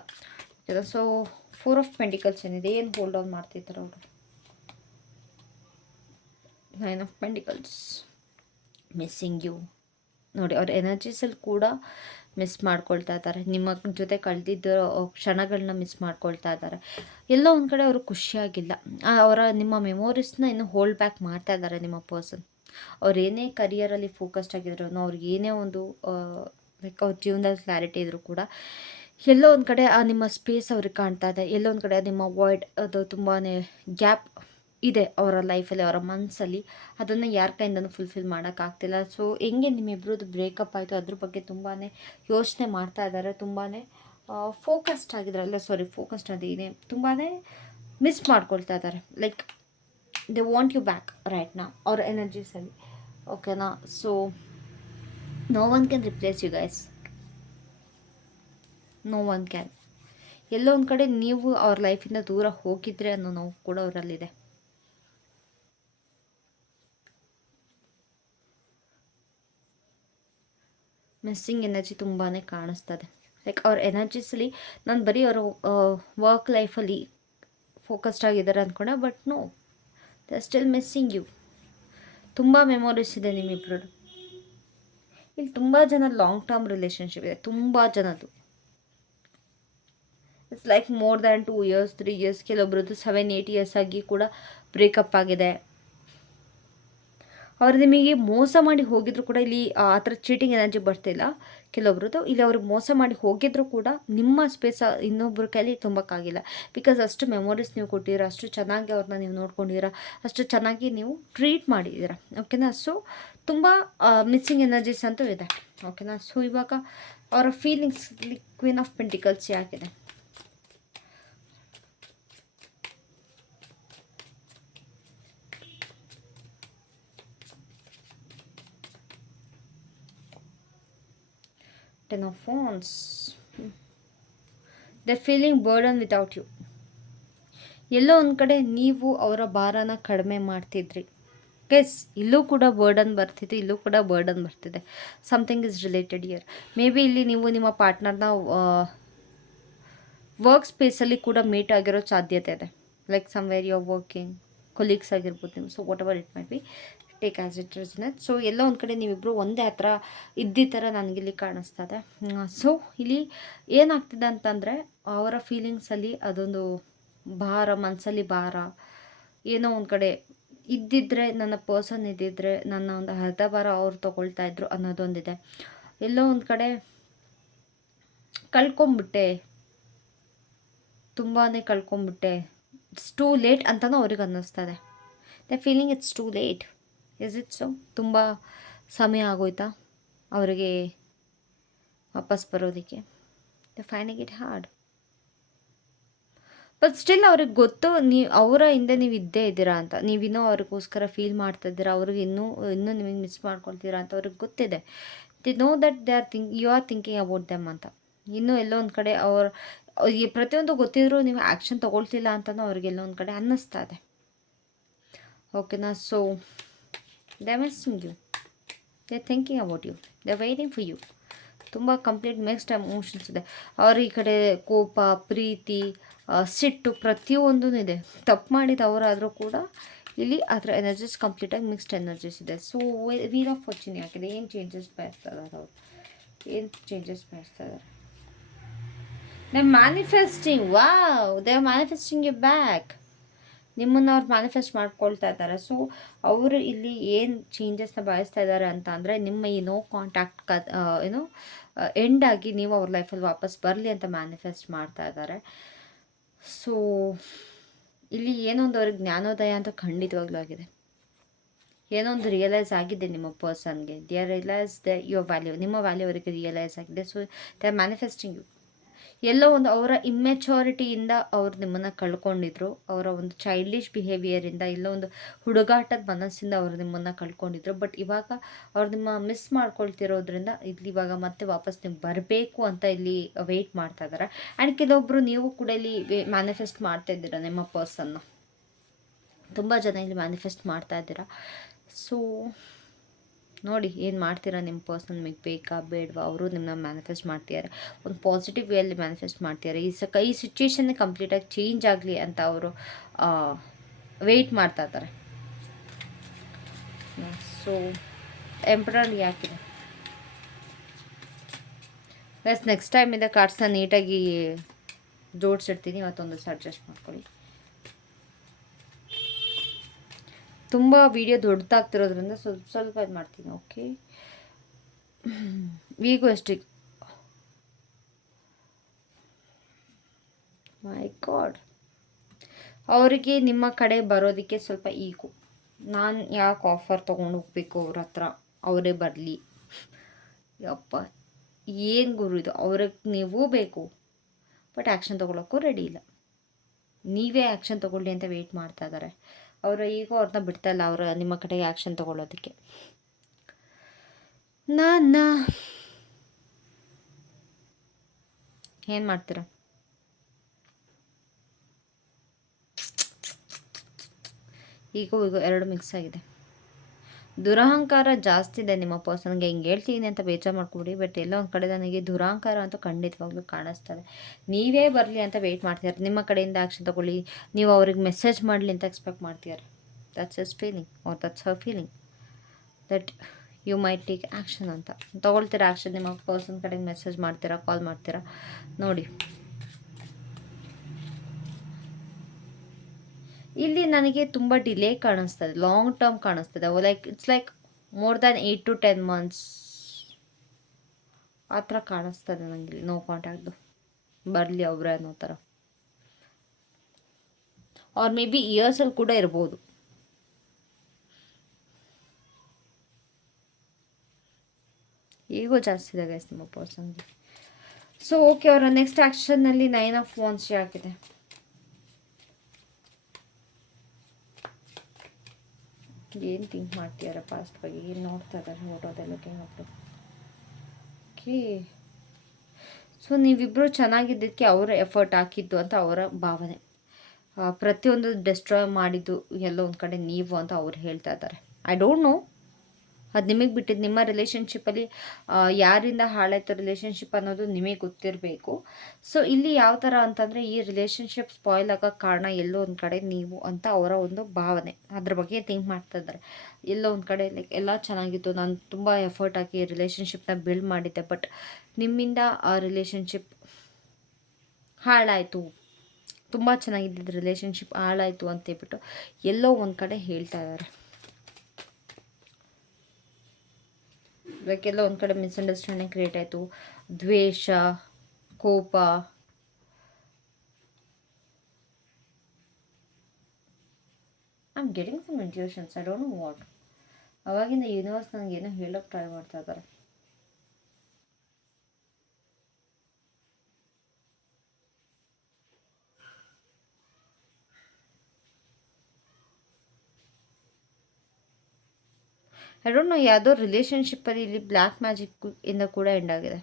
ಸೊ ಫೋರ್ ಆಫ್ ಪೆಂಡಿಕಲ್ಸ್ ಏನಿದೆ? ಏನು ಹೋಲ್ಡ್ ಆನ್ ಮಾಡ್ತಿದ್ದಾರೆ ಅವರು? Nine of pentacles missing you ನೋಡಿ ಅವ್ರ ಎನರ್ಜೀಸಲ್ಲಿ ಕೂಡ ಮಿಸ್ ಮಾಡ್ಕೊಳ್ತಾ ಇದ್ದಾರೆ. ನಿಮ್ಮ ಜೊತೆ ಕಳೆದಿದ್ದ ಕ್ಷಣಗಳನ್ನ ಮಿಸ್ ಮಾಡ್ಕೊಳ್ತಾ ಇದ್ದಾರೆ. ಎಲ್ಲೋ ಒಂದು ಕಡೆ ಅವರು ಖುಷಿಯಾಗಿಲ್ಲ. ಅವರ ನಿಮ್ಮ ಮೆಮೊರೀಸ್ನ ಇನ್ನು ಹೋಲ್ಡ್ ಬ್ಯಾಕ್ ಮಾಡ್ತಾ ಇದ್ದಾರೆ ನಿಮ್ಮ ಪರ್ಸನ್ ಅವ್ರು ಏನೇ ಕರಿಯರಲ್ಲಿ ಫೋಕಸ್ಡ್ ಆಗಿದ್ರು ಅವ್ರಿಗೆ ಏನೇ ಒಂದು ಲೈಕ್ ಅವ್ರ ಜೀವನದಲ್ಲಿ ಕ್ಲಾರಿಟಿ ಇದ್ದರೂ ಕೂಡ ಎಲ್ಲೋ ಒಂದು ಕಡೆ ಆ, ನಿಮ್ಮ ಸ್ಪೇಸ್ ಅವ್ರಿಗೆ ಕಾಣ್ತಾ ಇದೆ. ಎಲ್ಲೋ ಒಂದು ಕಡೆ ನಿಮ್ಮ ವಾಯ್ಡ್ ಅದು ತುಂಬಾ ಗ್ಯಾಪ್ ಇದೆ ಅವರ ಲೈಫಲ್ಲಿ, ಅವರ ಮನಸ್ಸಲ್ಲಿ ಅದನ್ನು ಯಾರ ಕೈಯಿಂದನೂ ಫುಲ್ಫಿಲ್ ಮಾಡೋಕ್ಕಾಗ್ತಿಲ್ಲ. ಸೊ ಹೆಂಗೆ ನಿಮ್ಮಿಬ್ಬರದ್ದು ಬ್ರೇಕಪ್ ಆಯಿತು ಅದ್ರ ಬಗ್ಗೆ ತುಂಬಾ ಯೋಚನೆ ಮಾಡ್ತಾ ಇದ್ದಾರೆ ತುಂಬಾ ಫೋಕಸ್ಡ್ ಆಗಿದ್ದಾರೆ ಅಲ್ಲ ಸಾರಿ ಫೋಕಸ್ಡ್ ಅದೇನೆ ತುಂಬಾ ಮಿಸ್ ಮಾಡ್ಕೊಳ್ತಾ ಇದ್ದಾರೆ like they want you back right ನಾ ಅವ್ರ ಎನರ್ಜೀಸಲ್ಲಿ ಓಕೆನಾ so no? One can replace you guys no one can ಎಲ್ಲೋ ಒಂದು ಕಡೆ ನೀವು ಅವ್ರ ಲೈಫಿಂದ ದೂರ ಹೋಗಿದ್ರೆ ಅನ್ನೋ ನೋವು ಕೂಡ ಅವರಲ್ಲಿದೆ. ಮಿಸ್ಸಿಂಗ್ ಎನರ್ಜಿ ತುಂಬಾ ಕಾಣಿಸ್ತದೆ. ಲೈಕ್ ಅವ್ರ ಎನರ್ಜೀಸಲ್ಲಿ ನಾನು ಬರೀ ಅವರು ವರ್ಕ್ ಲೈಫಲ್ಲಿ ಫೋಕಸ್ಡ್ ಆಗಿದ್ದಾರೆ ಅಂದ್ಕೊಂಡೆ but no the still missing you ತುಂಬ ಮೆಮೊರೀಸ್ ಇದೆ ನಿಮ್ಮಿಬ್ಬರು ಇಲ್ಲಿ ತುಂಬ ಜನ ಲಾಂಗ್ ಟರ್ಮ್ ರಿಲೇಷನ್ಶಿಪ್ ಇದೆ, ತುಂಬ ಜನದ್ದು. It's like more than two years three years ಕೆಲವೊಬ್ರದ್ದು seven eight years ಆಗಿ ಕೂಡ ಬ್ರೇಕಪ್ ಆಗಿದೆ. ಅವ್ರು ನಿಮಗೆ ಮೋಸ ಮಾಡಿ ಹೋಗಿದ್ರು ಕೂಡ ಇಲ್ಲಿ, ಆ ಥರ ಚೀಟಿಂಗ್ ಎನರ್ಜಿ ಬರ್ತಿಲ್ಲ ಕೆಲವೊಬ್ರದ್ದು ಇಲ್ಲಿ ಅವ್ರಿಗೆ ಮೋಸ ಮಾಡಿ ಹೋಗಿದ್ರು ಕೂಡ ನಿಮ್ಮ ಸ್ಪೇಸ್ ಇನ್ನೊಬ್ಬರ ಕೈಲಿ ತುಂಬಕ್ಕಾಗಿಲ್ಲ ಬಿಕಾಸ್ ಅಷ್ಟು ಮೆಮೊರೀಸ್ ನೀವು ಕೊಟ್ಟಿದ್ದೀರ, ಅಷ್ಟು ಚೆನ್ನಾಗಿ ಅವ್ರನ್ನ ನೀವು ನೋಡ್ಕೊಂಡಿದ್ದೀರ, ಅಷ್ಟು ಚೆನ್ನಾಗಿ ನೀವು ಟ್ರೀಟ್ ಮಾಡಿದ್ದೀರ. ಓಕೆನಾ ಸೊ ತುಂಬ ಮಿಸ್ಸಿಂಗ್ ಎನರ್ಜೀಸ್ ಅಂತೂ ಇದೆ. ಓಕೆನಾ ಸೊ ಇವಾಗ ಅವರ ಫೀಲಿಂಗ್ಸ್ ಕ್ವೀನ್ ಆಫ್ ಪೆಂಟಿಕಲ್ಸ್ ಯಾಕಿದೆ ten of Wands. The feeling burden without you ಎಲ್ಲೋ ಒಂದು ಕಡೆ ನೀವು ಅವರ ಭಾರನ ಕಡಿಮೆ ಮಾಡ್ತಿದ್ರಿ. ಎಸ್ ಇಲ್ಲೂ ಕೂಡ ಬರ್ಡನ್ ಬರ್ತಿತ್ತು, ಇಲ್ಲೂ ಕೂಡ ಬರ್ಡನ್ ಬರ್ತಿದೆ. Something is related here may be ಇಲ್ಲಿ ನೀವು ನಿಮ್ಮ ಪಾರ್ಟ್ನರ್ನ ವರ್ಕ್ ಸ್ಪೇಸಲ್ಲಿ ಕೂಡ ಮೀಟ್ ಆಗಿರೋ ಸಾಧ್ಯತೆ ಇದೆ. Like somewhere you are working colleagues ಆಗಿರ್ಬೋದು ನಿಮ್ಮ so whatever it may be take as it resonate so ಎಲ್ಲ ಒಂದು ಕಡೆ ನೀವಿಬ್ಬರು ಒಂದೇ ಹತ್ರ ಇದ್ದೀ ಥರ ನನಗಿಲ್ಲಿ ಕಾಣಿಸ್ತದೆ. ಸೊ ಇಲ್ಲಿ ಏನಾಗ್ತಿದೆ ಅಂತಂದರೆ ಅವರ ಫೀಲಿಂಗ್ಸಲ್ಲಿ ಅದೊಂದು ಭಾರ ಮನಸ್ಸಲ್ಲಿ ಭಾರ. ಏನೋ ಒಂದು ಕಡೆ ಇದ್ದಿದ್ರೆ ನನ್ನ ಪರ್ಸನ್ ಇದ್ದಿದ್ರೆ ನನ್ನ ಒಂದು ಅರ್ಧ ಭಾರ ಅವ್ರು ತೊಗೊಳ್ತಾ ಇದ್ರು ಅನ್ನೋದೊಂದಿದೆ. ಎಲ್ಲೋ ಒಂದು ಕಡೆ ಕಳ್ಕೊಂಬಿಟ್ಟೆ. ತುಂಬಾ ಕಳ್ಕೊಂಬಿಟ್ಟೆ. ಇಟ್ಸ್ ಟೂ ಲೇಟ್ ಅಂತಲೂ ಅವ್ರಿಗೆ ಅನ್ನಿಸ್ತದೆ. The feeling it's too late is it so ತುಂಬ ಸಮಯ ಆಗೋಯ್ತಾ ಅವರಿಗೆ ವಾಪಸ್ ಬರೋದಕ್ಕೆ? The finding it hard but still ಅವ್ರಿಗೆ ಗೊತ್ತು ನೀವು ಅವರ ಹಿಂದೆ ನೀವು ಇದ್ದೇ ಇದ್ದೀರಾ ಅಂತ. ನೀವಿನ್ನೂ ಅವ್ರಿಗೋಸ್ಕರ ಫೀಲ್ ಮಾಡ್ತಾ ಇದ್ದೀರಾ, ಅವ್ರಿಗೆ ಇನ್ನೂ ಇನ್ನೂ ನಿಮಗೆ ಮಿಸ್ ಮಾಡ್ಕೊಳ್ತೀರಾ ಅಂತ ಅವ್ರಿಗೆ ಗೊತ್ತಿದೆ. The know that they are think you are thinking about them ಅಂತ. ಇನ್ನೂ ಎಲ್ಲೋ ಒಂದು ಕಡೆ ಅವ್ರ, ಅವ್ರಿಗೆ ಪ್ರತಿಯೊಂದು ಗೊತ್ತಿದ್ರು ನೀವು ಆ್ಯಕ್ಷನ್ ತೊಗೊಳ್ತಿಲ್ಲ ಅಂತಲೂ ಅವ್ರಿಗೆಲ್ಲೋ ಒಂದು ಕಡೆ ಅನ್ನಿಸ್ತಾ ಇದೆ. ಓಕೆನಾ so they missing you they thinking about you they waiting for you ತುಂಬ ಕಂಪ್ಲೀಟ್ ಮಿಕ್ಸ್ಡ್ ಎಮೋಷನ್ಸ್ ಇದೆ. ಅವ್ರ ಈ ಕಡೆ ಕೋಪ, ಪ್ರೀತಿ ಸಿಟ್ಟು ಪ್ರತಿಯೊಂದೂ ಇದೆ. ತಪ್ಪು ಮಾಡಿದ ಅವರಾದರೂ ಕೂಡ ಇಲ್ಲಿ ಅದರ ಎನರ್ಜೀಸ್ ಕಂಪ್ಲೀಟಾಗಿ ಮಿಕ್ಸ್ಡ್ ಎನರ್ಜೀಸ್ ಇದೆ. ಸೊ ವೀರ್ ಆಫ್ ಫಾರ್ಚುನ್ ಯಾಕಿದೆ? ಏನು ಚೇಂಜಸ್ ಬಯಸ್ತಾ ಇದ್ದಾರೆ ಅವರು? ಏನು ಚೇಂಜಸ್ ಬಯಸ್ತಾ ಇದ್ದಾರೆ? They manifesting wow they manifesting a back ನಿಮ್ಮನ್ನು ಅವ್ರು ಮ್ಯಾನಿಫೆಸ್ಟ್ ಮಾಡ್ಕೊಳ್ತಾ ಇದ್ದಾರೆ. ಸೊ ಅವರು ಇಲ್ಲಿ ಏನು ಚೇಂಜಸ್ನ ಬಯಸ್ತಾ ಇದ್ದಾರೆ ಅಂತ ಅಂದರೆ, ನಿಮ್ಮ ಈ ನೋ ಕಾಂಟ್ಯಾಕ್ಟ್ ಕ ಏನು ಎಂಡ್ ಆಗಿ ನೀವು ಅವ್ರ ಲೈಫಲ್ಲಿ ವಾಪಸ್ ಬರಲಿ ಅಂತ ಮ್ಯಾನಿಫೆಸ್ಟ್ ಮಾಡ್ತಾ ಇದ್ದಾರೆ. ಸೊ ಇಲ್ಲಿ ಏನೊಂದು ಅವ್ರಿಗೆ ಜ್ಞಾನೋದಯ ಅಂತ ಖಂಡಿತವಾಗ್ಲೂ ಆಗಿದೆ. ಏನೊಂದು ರಿಯಲೈಸ್ ಆಗಿದೆ ನಿಮ್ಮ ಪರ್ಸನ್ಗೆ they realise the your value ನಿಮ್ಮ ವ್ಯಾಲ್ಯೂ ಅವರಿಗೆ ರಿಯಲೈಸ್ ಆಗಿದೆ. So they are manifesting you ಎಲ್ಲೋ ಒಂದು ಅವರ ಇಮ್ಮೆಚೋರಿಟಿಯಿಂದ ಅವ್ರು ನಿಮ್ಮನ್ನು ಕಳ್ಕೊಂಡಿದ್ರು. ಅವರ ಒಂದು ಚೈಲ್ಡಿಶ್ ಬಿಹೇವಿಯರಿಂದ ಇಲ್ಲೋ ಒಂದು ಹುಡುಗಾಟದ ಮನಸ್ಸಿಂದ ಅವರು ನಿಮ್ಮನ್ನು ಕಳ್ಕೊಂಡಿದ್ರು. ಬಟ್ ಇವಾಗ ಅವ್ರು ನಿಮ್ಮ ಮಿಸ್ ಮಾಡ್ಕೊಳ್ತಿರೋದ್ರಿಂದ ಇಲ್ಲಿ ಇವಾಗ ಮತ್ತೆ ವಾಪಸ್ ನೀವು ಬರಬೇಕು ಅಂತ ಇಲ್ಲಿ ವೆಯ್ಟ್ ಮಾಡ್ತಾ ಇದ್ದಾರೆ ಆ್ಯಂಡ್ ಕೆಲವೊಬ್ಬರು ನೀವು ಕೂಡ ಇಲ್ಲಿ ಮ್ಯಾನಿಫೆಸ್ಟ್ ಮಾಡ್ತಾ ಇದ್ದೀರಾ ನಿಮ್ಮ ಪರ್ಸನ್ನು ತುಂಬ ಜನ ಇಲ್ಲಿ ಮ್ಯಾನಿಫೆಸ್ಟ್ ಮಾಡ್ತಾ ಇದ್ದೀರಾ. ಸೊ ನೋಡಿ, ಏನು ಮಾಡ್ತೀರಾ? ನಿಮ್ಮ ಪರ್ಸನ್ ನಿಮಗೆ ಬೇಕಾ? ಬೇಡವಾ? ಅವರು ನಿಮ್ಮನ್ನ ಮ್ಯಾನಿಫೆಸ್ಟ್ ಮಾಡ್ತಿದ್ದಾರೆ ಒಂದು ಪಾಸಿಟಿವ್ ವೇಯಲ್ಲಿ ಮ್ಯಾನಿಫೆಸ್ಟ್ ಮಾಡ್ತಿದ್ದಾರೆ ಈ ಸಕ, ಈ ಸಿಚುವೇಶನ್ ಕಂಪ್ಲೀಟಾಗಿ ಚೇಂಜ್ ಆಗಲಿ ಅಂತ ಅವರು ವೆಯ್ಟ್ ಮಾಡ್ತಾ ಇದ್ದಾರೆ ಸೊ ಎಂಪ್ರರ್ ಯಾಕಿದೆ ಎಸ್ ನೆಕ್ಸ್ಟ್ ಟೈಮ್ ಕಾರ್ಡ್ಸನ್ನ ಕಾರ್ಡ್ಸ್ನ ನೀಟಾಗಿ ಜೋಡಿಸಿಡ್ತೀನಿ. ಅವತ್ತೊಂದು ಸಜೆಸ್ಟ್ ಮಾಡ್ಕೊಳ್ಳಿ. ತುಂಬ ವೀಡಿಯೋ ದೊಡ್ಡದಾಗ್ತಿರೋದ್ರಿಂದ ಸ್ವಲ್ಪ ಸ್ವಲ್ಪ ಇದು ಮಾಡ್ತೀನಿ ಓಕೆ ಈಗೂ ಅಷ್ಟೇ ಮೈ ಗಾಡ್ ಅವರಿಗೆ ನಿಮ್ಮ ಕಡೆ ಬರೋದಕ್ಕೆ ಸ್ವಲ್ಪ ಈಗು. ನಾನು ಯಾಕೆ ಆಫರ್ ತೊಗೊಂಡು ಹೋಗ್ಬೇಕು ಅವ್ರ ಹತ್ರ? ಅವರೇ ಬರಲಿ. ಯಪ್ಪ, ಏನು ಗುರು ಇದು? ಅವ್ರಿಗೆ ನೀವು ಬೇಕು. ಬಟ್ ಆ್ಯಕ್ಷನ್ ತೊಗೊಳಕ್ಕೂ ರೆಡಿ ಇಲ್ಲ. ನೀವೇ ಆ್ಯಕ್ಷನ್ ತೊಗೊಳ್ಳಿ ಅಂತ ವೆಯ್ಟ್ ಮಾಡ್ತಾ ಇದ್ದಾರೆ ಅವರು ಈಗ ಅವ್ರನ್ನ ಬಿಡ್ತಾಯಿಲ್ಲ ಅವರು ನಿಮ್ಮ ಕಡೆಗೆ ಆ್ಯಕ್ಷನ್ ತೊಗೊಳ್ಳೋದಕ್ಕೆ ನಾನು ಏನು ಮಾಡ್ತೀರಾ? ಈಗ ಈಗ, ಎರಡು ಮಿಕ್ಸ್ ಆಗಿದೆ. ದುರಹಂಕಾರ ಜಾಸ್ತಿ ಇದೆ ನಿಮ್ಮ ಪರ್ಸನ್ಗೆ ಹಿಂಗೆ ಹೇಳ್ತೀನಿ ಅಂತ ಬೇಜಾರು ಮಾಡ್ಕೊಬಿಡಿ ಬಟ್ ಎಲ್ಲೋ ಒಂದು ಕಡೆ ನನಗೆ ದುರಹಂಕಾರ ಅಂತೂ ಖಂಡಿತವಾಗ್ಲೂ ಕಾಣಿಸ್ತದೆ. ನೀವೇ ಬರಲಿ ಅಂತ ವೆಯ್ಟ್ ಮಾಡ್ತಿದ್ದಾರೆ. ನಿಮ್ಮ ಕಡೆಯಿಂದ ಆ್ಯಕ್ಷನ್ ತೊಗೊಳ್ಳಿ. ನೀವು ಅವ್ರಿಗೆ ಮೆಸೇಜ್ ಮಾಡಲಿ ಅಂತ ಎಕ್ಸ್ಪೆಕ್ಟ್ ಮಾಡ್ತೀರ that's his feeling or that's her feeling that you may take action ಅಂತ. ತೊಗೊಳ್ತೀರಾ ಆ್ಯಕ್ಷನ್ ನಿಮ್ಮ ಪರ್ಸನ್ ಕಡೆಗೆ ಮೆಸೇಜ್ ಮಾಡ್ತೀರಾ ಕಾಲ್ ಮಾಡ್ತೀರಾ? ನೋಡಿ. ಇಲ್ಲಿ ನನಗೆ ತುಂಬ ಡಿಲೇ ಕಾಣಿಸ್ತದೆ ಲಾಂಗ್ ಟರ್ಮ್ ಕಾಣಿಸ್ತದೆ. Like it's like more than eight to ten months ಆ ಥರ ಕಾಣಿಸ್ತದೆ ನನಗೆ ನೋ ಕಾಂಟ್ಯಾಕ್ಟ್ದು ಬರಲಿ ಅವರೇ ಅನ್ನೋ ಥರ. ಆರ್ ಮೇ ಬಿ ಇಯರ್ಸಲ್ಲಿ ಕೂಡ ಇರ್ಬೋದು. ಈಗೋ ಜಾಸ್ತಿ ಇದೆ ಗೈಸ್ ನಿಮ್ಮ ಪರ್ಸನ್ಗೆ ಸೊ ಓಕೆ ಅವರ ನೆಕ್ಸ್ಟ್ ಆ್ಯಕ್ಷನ್ನಲ್ಲಿ ನೈನ್ ಆಫ್ ವಾನ್ಸ್ ಯಾಕಿದೆ? ಏನು ಥಿಂಕ್ ಮಾಡ್ತೀಯಾರ ಪಾಸ್ಟ್ ಬಗ್ಗೆ? ಏನು ನೋಡ್ತಾ ಇದ್ದಾರೆ ನೋಡೋದೆಲ್ಲ ಕೇಳೋದು ಓಕೆ. ಸೊ ನೀವಿಬ್ಬರು ಚೆನ್ನಾಗಿದ್ದಕ್ಕೆ ಅವರ ಎಫರ್ಟ್ ಹಾಕಿದ್ದು ಅಂತ ಅವರ ಭಾವನೆ. ಪ್ರತಿಯೊಂದು ಡೆಸ್ಟ್ರಾಯ್ ಮಾಡಿದ್ದು ಎಲ್ಲೋ ಒಂದು ಕಡೆ ನೀವು ಅಂತ ಅವ್ರು ಹೇಳ್ತಾ ಇದ್ದಾರೆ. ಐ ಡೋಂಟ್ ನೋ ಅದು ನಿಮಗೆ ಬಿಟ್ಟಿದ್ದು ನಿಮ್ಮ ರಿಲೇಷನ್ಶಿಪ್ಪಲ್ಲಿ ಯಾರಿಂದ ಹಾಳಾಯ್ತು ರಿಲೇಷನ್ಶಿಪ್ ಅನ್ನೋದು ನಿಮಗೆ ಗೊತ್ತಿರಬೇಕು. ಸೊ ಇಲ್ಲಿ ಯಾವ ಥರ ಅಂತಂದರೆ ಈ ರಿಲೇಷನ್ಶಿಪ್ ಸ್ಪಾಯ್ಲ್ ಆಗೋಕ್ಕೆ ಕಾರಣ ಎಲ್ಲೋ ಒಂದು ಕಡೆ ನೀವು ಅಂತ ಅವರ ಒಂದು ಭಾವನೆ. ಅದ್ರ ಬಗ್ಗೆ ಥಿಂಕ್ ಮಾಡ್ತಾ ಇದ್ದಾರೆ ಎಲ್ಲೋ ಒಂದು ಕಡೆ ಲೈಕ್ ಎಲ್ಲ ಚೆನ್ನಾಗಿತ್ತು, ನಾನು ತುಂಬ ಎಫರ್ಟ್ ಹಾಕಿ ರಿಲೇಷನ್ಶಿಪ್ನ ಬಿಲ್ಡ್ ಮಾಡಿದ್ದೆ ಬಟ್ ನಿಮ್ಮಿಂದ ಆ ರಿಲೇಷನ್ಶಿಪ್ ಹಾಳಾಯಿತು. ತುಂಬ ಚೆನ್ನಾಗಿದ್ದಿದ್ದು ರಿಲೇಷನ್ಶಿಪ್ ಹಾಳಾಯಿತು ಅಂತೇಳ್ಬಿಟ್ಟು ಎಲ್ಲೋ ಒಂದು ಕಡೆ ಹೇಳ್ತಾ ಇದ್ದಾರೆ ಅದಕ್ಕೆಲ್ಲ ಒಂದು ಕಡೆ ಮಿಸ್ಅಂಡರ್ಸ್ಟ್ಯಾಂಡಿಂಗ್ ಕ್ರಿಯೇಟ್ ಆಯಿತು. ದ್ವೇಷ, ಕೋಪ. I am getting some intuitions I don't know what ಅವಾಗಿಂದ ಯೂನಿವರ್ಸ್ ಏನೋ ಹೇಳೋಕ್ಕೆ ಟ್ರೈ ಮಾಡ್ತಾ ಇದ್ದಾರೆ. ಐ ಡೋಂಟ್ ನೋ ಯಾವುದೋ ರಿಲೇಷನ್ಶಿಪ್ಪಲ್ಲಿ ಇಲ್ಲಿ ಬ್ಲ್ಯಾಕ್ ಮ್ಯಾಜಿಕ್ ಇಂದ ಕೂಡ ಎಂಡ್ ಆಗಿದೆ.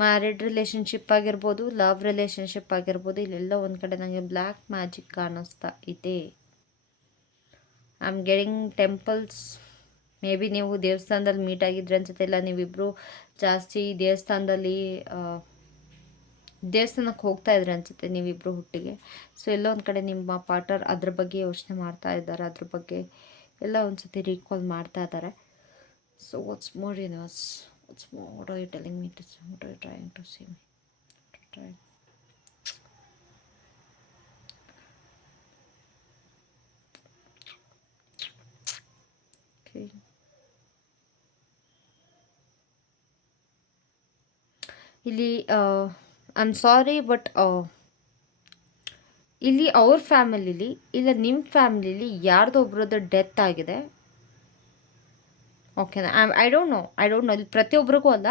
ಮ್ಯಾರಿಡ್ ರಿಲೇಷನ್ಶಿಪ್ ಆಗಿರ್ಬೋದು ಲವ್ ರಿಲೇಷನ್ಶಿಪ್ ಆಗಿರ್ಬೋದು, ಇಲ್ಲೆಲ್ಲ ಒಂದು ಕಡೆ ನನಗೆ ಬ್ಲ್ಯಾಕ್ ಮ್ಯಾಜಿಕ್ ಕಾಣಿಸ್ತಾ ಇದೆ. I am getting temples maybe ನೀವು ದೇವಸ್ಥಾನದಲ್ಲಿ ಮೀಟ್ ಆಗಿದ್ರೆ ಅನ್ಸುತ್ತೆ. ಇಲ್ಲ ನೀವಿಬ್ಬರು ಜಾಸ್ತಿ ದೇವಸ್ಥಾನದಲ್ಲಿ ದೇವಸ್ಥಾನಕ್ಕೆ ಹೋಗ್ತಾ ಇದ್ರೆ ಅನ್ಸುತ್ತೆ ನೀವಿಬ್ಬರು ಹುಟ್ಟಿಗೆ. ಸೊ ಎಲ್ಲೋ ಒಂದು ಕಡೆ ನಿಮ್ಮ ಪಾರ್ಟ್ನರ್ ಅದ್ರ ಬಗ್ಗೆ ಯೋಚನೆ ಮಾಡ್ತಾ ಇದ್ದಾರೆ. ಅದ್ರ ಬಗ್ಗೆ ಎಲ್ಲ ಒಂದ್ಸತಿ ರೀಕಾಲ್ ಮಾಡ್ತಾ ಇದ್ದಾರೆ so what's more universe what's more what are you telling me to what are you trying to see me try ಇಲ್ಲಿ ಐ ಆಮ್ ಸಾರಿ ಬಟ್ ಇಲ್ಲಿ ಅವ್ರ ಫ್ಯಾಮಿಲಿಲಿ ಇಲ್ಲ ನಿಮ್ಮ ಫ್ಯಾಮಿಲಿಲಿ ಯಾರ್ದೋ ಒಬ್ರದ್ದು ಡೆತ್ ಆಗಿದೆ? ಓಕೆನಾ I don't know I don't know ಇಲ್ಲಿ ಪ್ರತಿಯೊಬ್ಬರಿಗೂ ಅಲ್ಲ.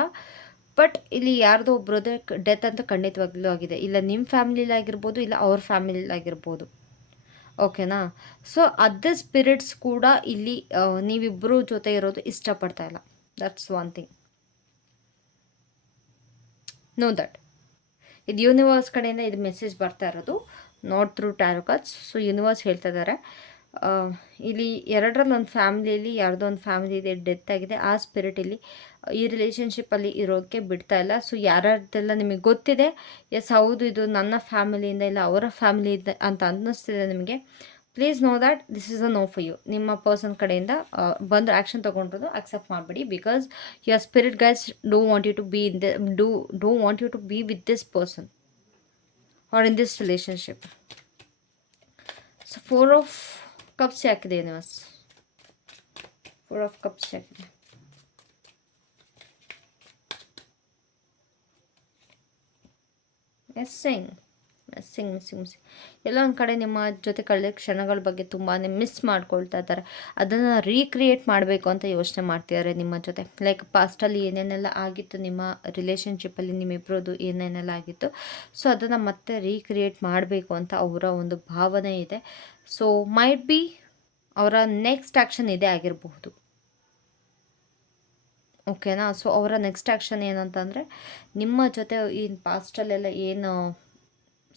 ಬಟ್ ಇಲ್ಲಿ ಯಾರ್ದೋ ಒಬ್ರದ್ದು ಡೆತ್ ಅಂತ ಖಂಡಿತವಾಗ್ಲೂ ಆಗಿದೆ. ಇಲ್ಲ ನಿಮ್ಮ ಫ್ಯಾಮಿಲಿಲಿ ಆಗಿರ್ಬೋದು, ಇಲ್ಲ ಅವ್ರ ಫ್ಯಾಮಿಲಿಲಿ ಆಗಿರ್ಬೋದು. ಓಕೆನಾ ಸೊ ಅದೇ ಸ್ಪಿರಿಟ್ಸ್ ಕೂಡ ಇಲ್ಲಿ ನೀವಿಬ್ಬರು ಜೊತೆ ಇರೋದು ಇಷ್ಟಪಡ್ತಾ ಇಲ್ಲ. That's one thing know that ಇದು ಯೂನಿವರ್ಸ್ ಕಡೆಯಿಂದ ಇದು ಮೆಸೇಜ್ ಬರ್ತಾ ಇರೋದು. Not through tarot cards so universe ಹೇಳ್ತಾ ಇದ್ದಾರೆ. ಇಲ್ಲಿ ಎರಡರಲ್ಲಿ ಒಂದು ಫ್ಯಾಮಿಲಿಯಲ್ಲಿ ಯಾರ್ದೋ ಒಂದು ಫ್ಯಾಮಿಲಿ ಇದೆ ಡೆತ್ ಆಗಿದೆ, ಆ ಸ್ಪಿರಿಟ್ ಇಲ್ಲಿ, ಈ ರಿಲೇಷನ್ಶಿಪ್ಪಲ್ಲಿ ಇರೋಕ್ಕೆ ಬಿಡ್ತಾ ಇಲ್ಲ. ಸೊ ಯಾರ್ಯಾರ್ದೆಲ್ಲ ನಿಮಗೆ ಗೊತ್ತಿದೆ ಎಸ್ ಹೌದು, ಇದು ನನ್ನ ಫ್ಯಾಮಿಲಿಯಿಂದ ಇಲ್ಲ, ಅವರ ಫ್ಯಾಮಿಲಿ ಇದೆ ಅಂತ ಅನ್ನಿಸ್ತಿದೆ ನಿಮಗೆ. Please know that this is a no for you ನಿಮ್ಮ ಪರ್ಸನ್ ಕಡೆಯಿಂದ ಬಂದು ಆ್ಯಕ್ಷನ್ ತೊಗೊಂಡ್ರು ಅಕ್ಸೆಪ್ಟ್ ಮಾಡಿಬಿಡಿ because your spirit guides do want you to be in the do do want you to be with this person or in this relationship. So four of cups ಯಾಕಿದೆ universe four of cups ಯಾಕಿದೆ ಎಸ್ಸಿಂಗ್ missing missing missing ಎಲ್ಲೊಂದು ಕಡೆ ನಿಮ್ಮ ಜೊತೆ ಕಳೆದ ಕ್ಷಣಗಳ ಬಗ್ಗೆ ತುಂಬಾ ಮಿಸ್ ಮಾಡ್ಕೊಳ್ತಾ ಇದ್ದಾರೆ. ಅದನ್ನು ರೀಕ್ರಿಯೇಟ್ ಮಾಡಬೇಕು ಅಂತ ಯೋಚನೆ ಮಾಡ್ತಿದ್ದಾರೆ ನಿಮ್ಮ ಜೊತೆ. ಲೈಕ್ ಪಾಸ್ಟಲ್ಲಿ ಏನೇನೆಲ್ಲ ಆಗಿತ್ತು ನಿಮ್ಮ ರಿಲೇಷನ್ಶಿಪ್ಪಲ್ಲಿ ನಿಮ್ಮಿಬ್ಬರದು ಏನೇನೆಲ್ಲ ಆಗಿತ್ತು. ಸೊ ಅದನ್ನು ಮತ್ತೆ ರೀಕ್ರಿಯೇಟ್ ಮಾಡಬೇಕು ಅಂತ ಅವರ ಒಂದು ಭಾವನೆ ಇದೆ. ಸೊ ಮೈಟ್ ಬಿ ಅವರ ನೆಕ್ಸ್ಟ್ ಆ್ಯಕ್ಷನ್ ಇದೇ ಆಗಿರಬಹುದು. ಓಕೆನಾ ಸೊ ಅವರ ನೆಕ್ಸ್ಟ್ ಆ್ಯಕ್ಷನ್ ಏನಂತಂದರೆ, ನಿಮ್ಮ ಜೊತೆ ಈ ಪಾಸ್ಟಲ್ಲೆಲ್ಲ ಏನು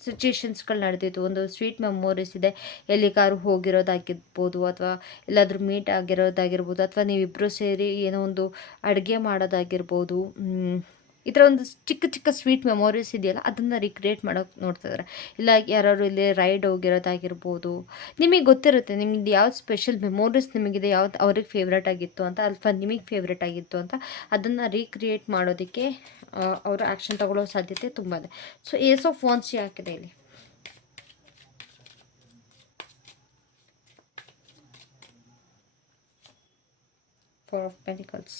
ಸಿಚುಯೇಷನ್ಸ್ಗಳು ನಡೆದಿತ್ತು ಒಂದು ಸ್ವೀಟ್ ಮೆಮೊರೀಸ್ ಇದೆ. ಎಲ್ಲಿಗಾರು ಹೋಗಿರೋದಾಗಿರ್ಬೋದು ಅಥವಾ ಎಲ್ಲಾದರೂ ಮೀಟ್ ಆಗಿರೋದಾಗಿರ್ಬೋದು ಅಥವಾ ನೀವಿಬ್ಬರು ಸೇರಿ ಏನೋ ಒಂದು ಅಡುಗೆ ಮಾಡೋದಾಗಿರ್ಬೋದು ಈ ಥರ ಒಂದು ಚಿಕ್ಕ ಚಿಕ್ಕ ಸ್ವೀಟ್ ಮೆಮೊರೀಸ್ ಇದೆಯಲ್ಲ, ಅದನ್ನು ರಿಕ್ರಿಯೇಟ್ ಮಾಡೋಕೆ ನೋಡ್ತಿದ್ದಾರೆ ಇಲ್ಲ ಯಾರು ಇಲ್ಲಿ ರೈಡ್ ಹೋಗಿರೋದಾಗಿರ್ಬೋದು, ನಿಮಗೆ ಗೊತ್ತಿರುತ್ತೆ, ನಿಮ್ದು ಯಾವ್ದು ಸ್ಪೆಷಲ್ ಮೆಮೊರೀಸ್ ನಿಮಗಿದೆ, ಯಾವ್ದು ಅವ್ರಿಗೆ ಫೇವ್ರೇಟ್ ಆಗಿತ್ತು ಅಂತ ಅಥವಾ ನಿಮಗೆ ಫೇವ್ರೇಟ್ ಆಗಿತ್ತು ಅಂತ, ಅದನ್ನು ರೀಕ್ರಿಯೇಟ್ ಮಾಡೋದಕ್ಕೆ ಅವರು ಆ್ಯಕ್ಷನ್ ತಗೊಳ್ಳೋ ಸಾಧ್ಯತೆ ತುಂಬ ಇದೆ ಸೊ ಏಸ್ ಆಫ್ ವಾನ್ಸ್ ಹಾಕಿದೆ ಇಲ್ಲಿ. Four of pentacles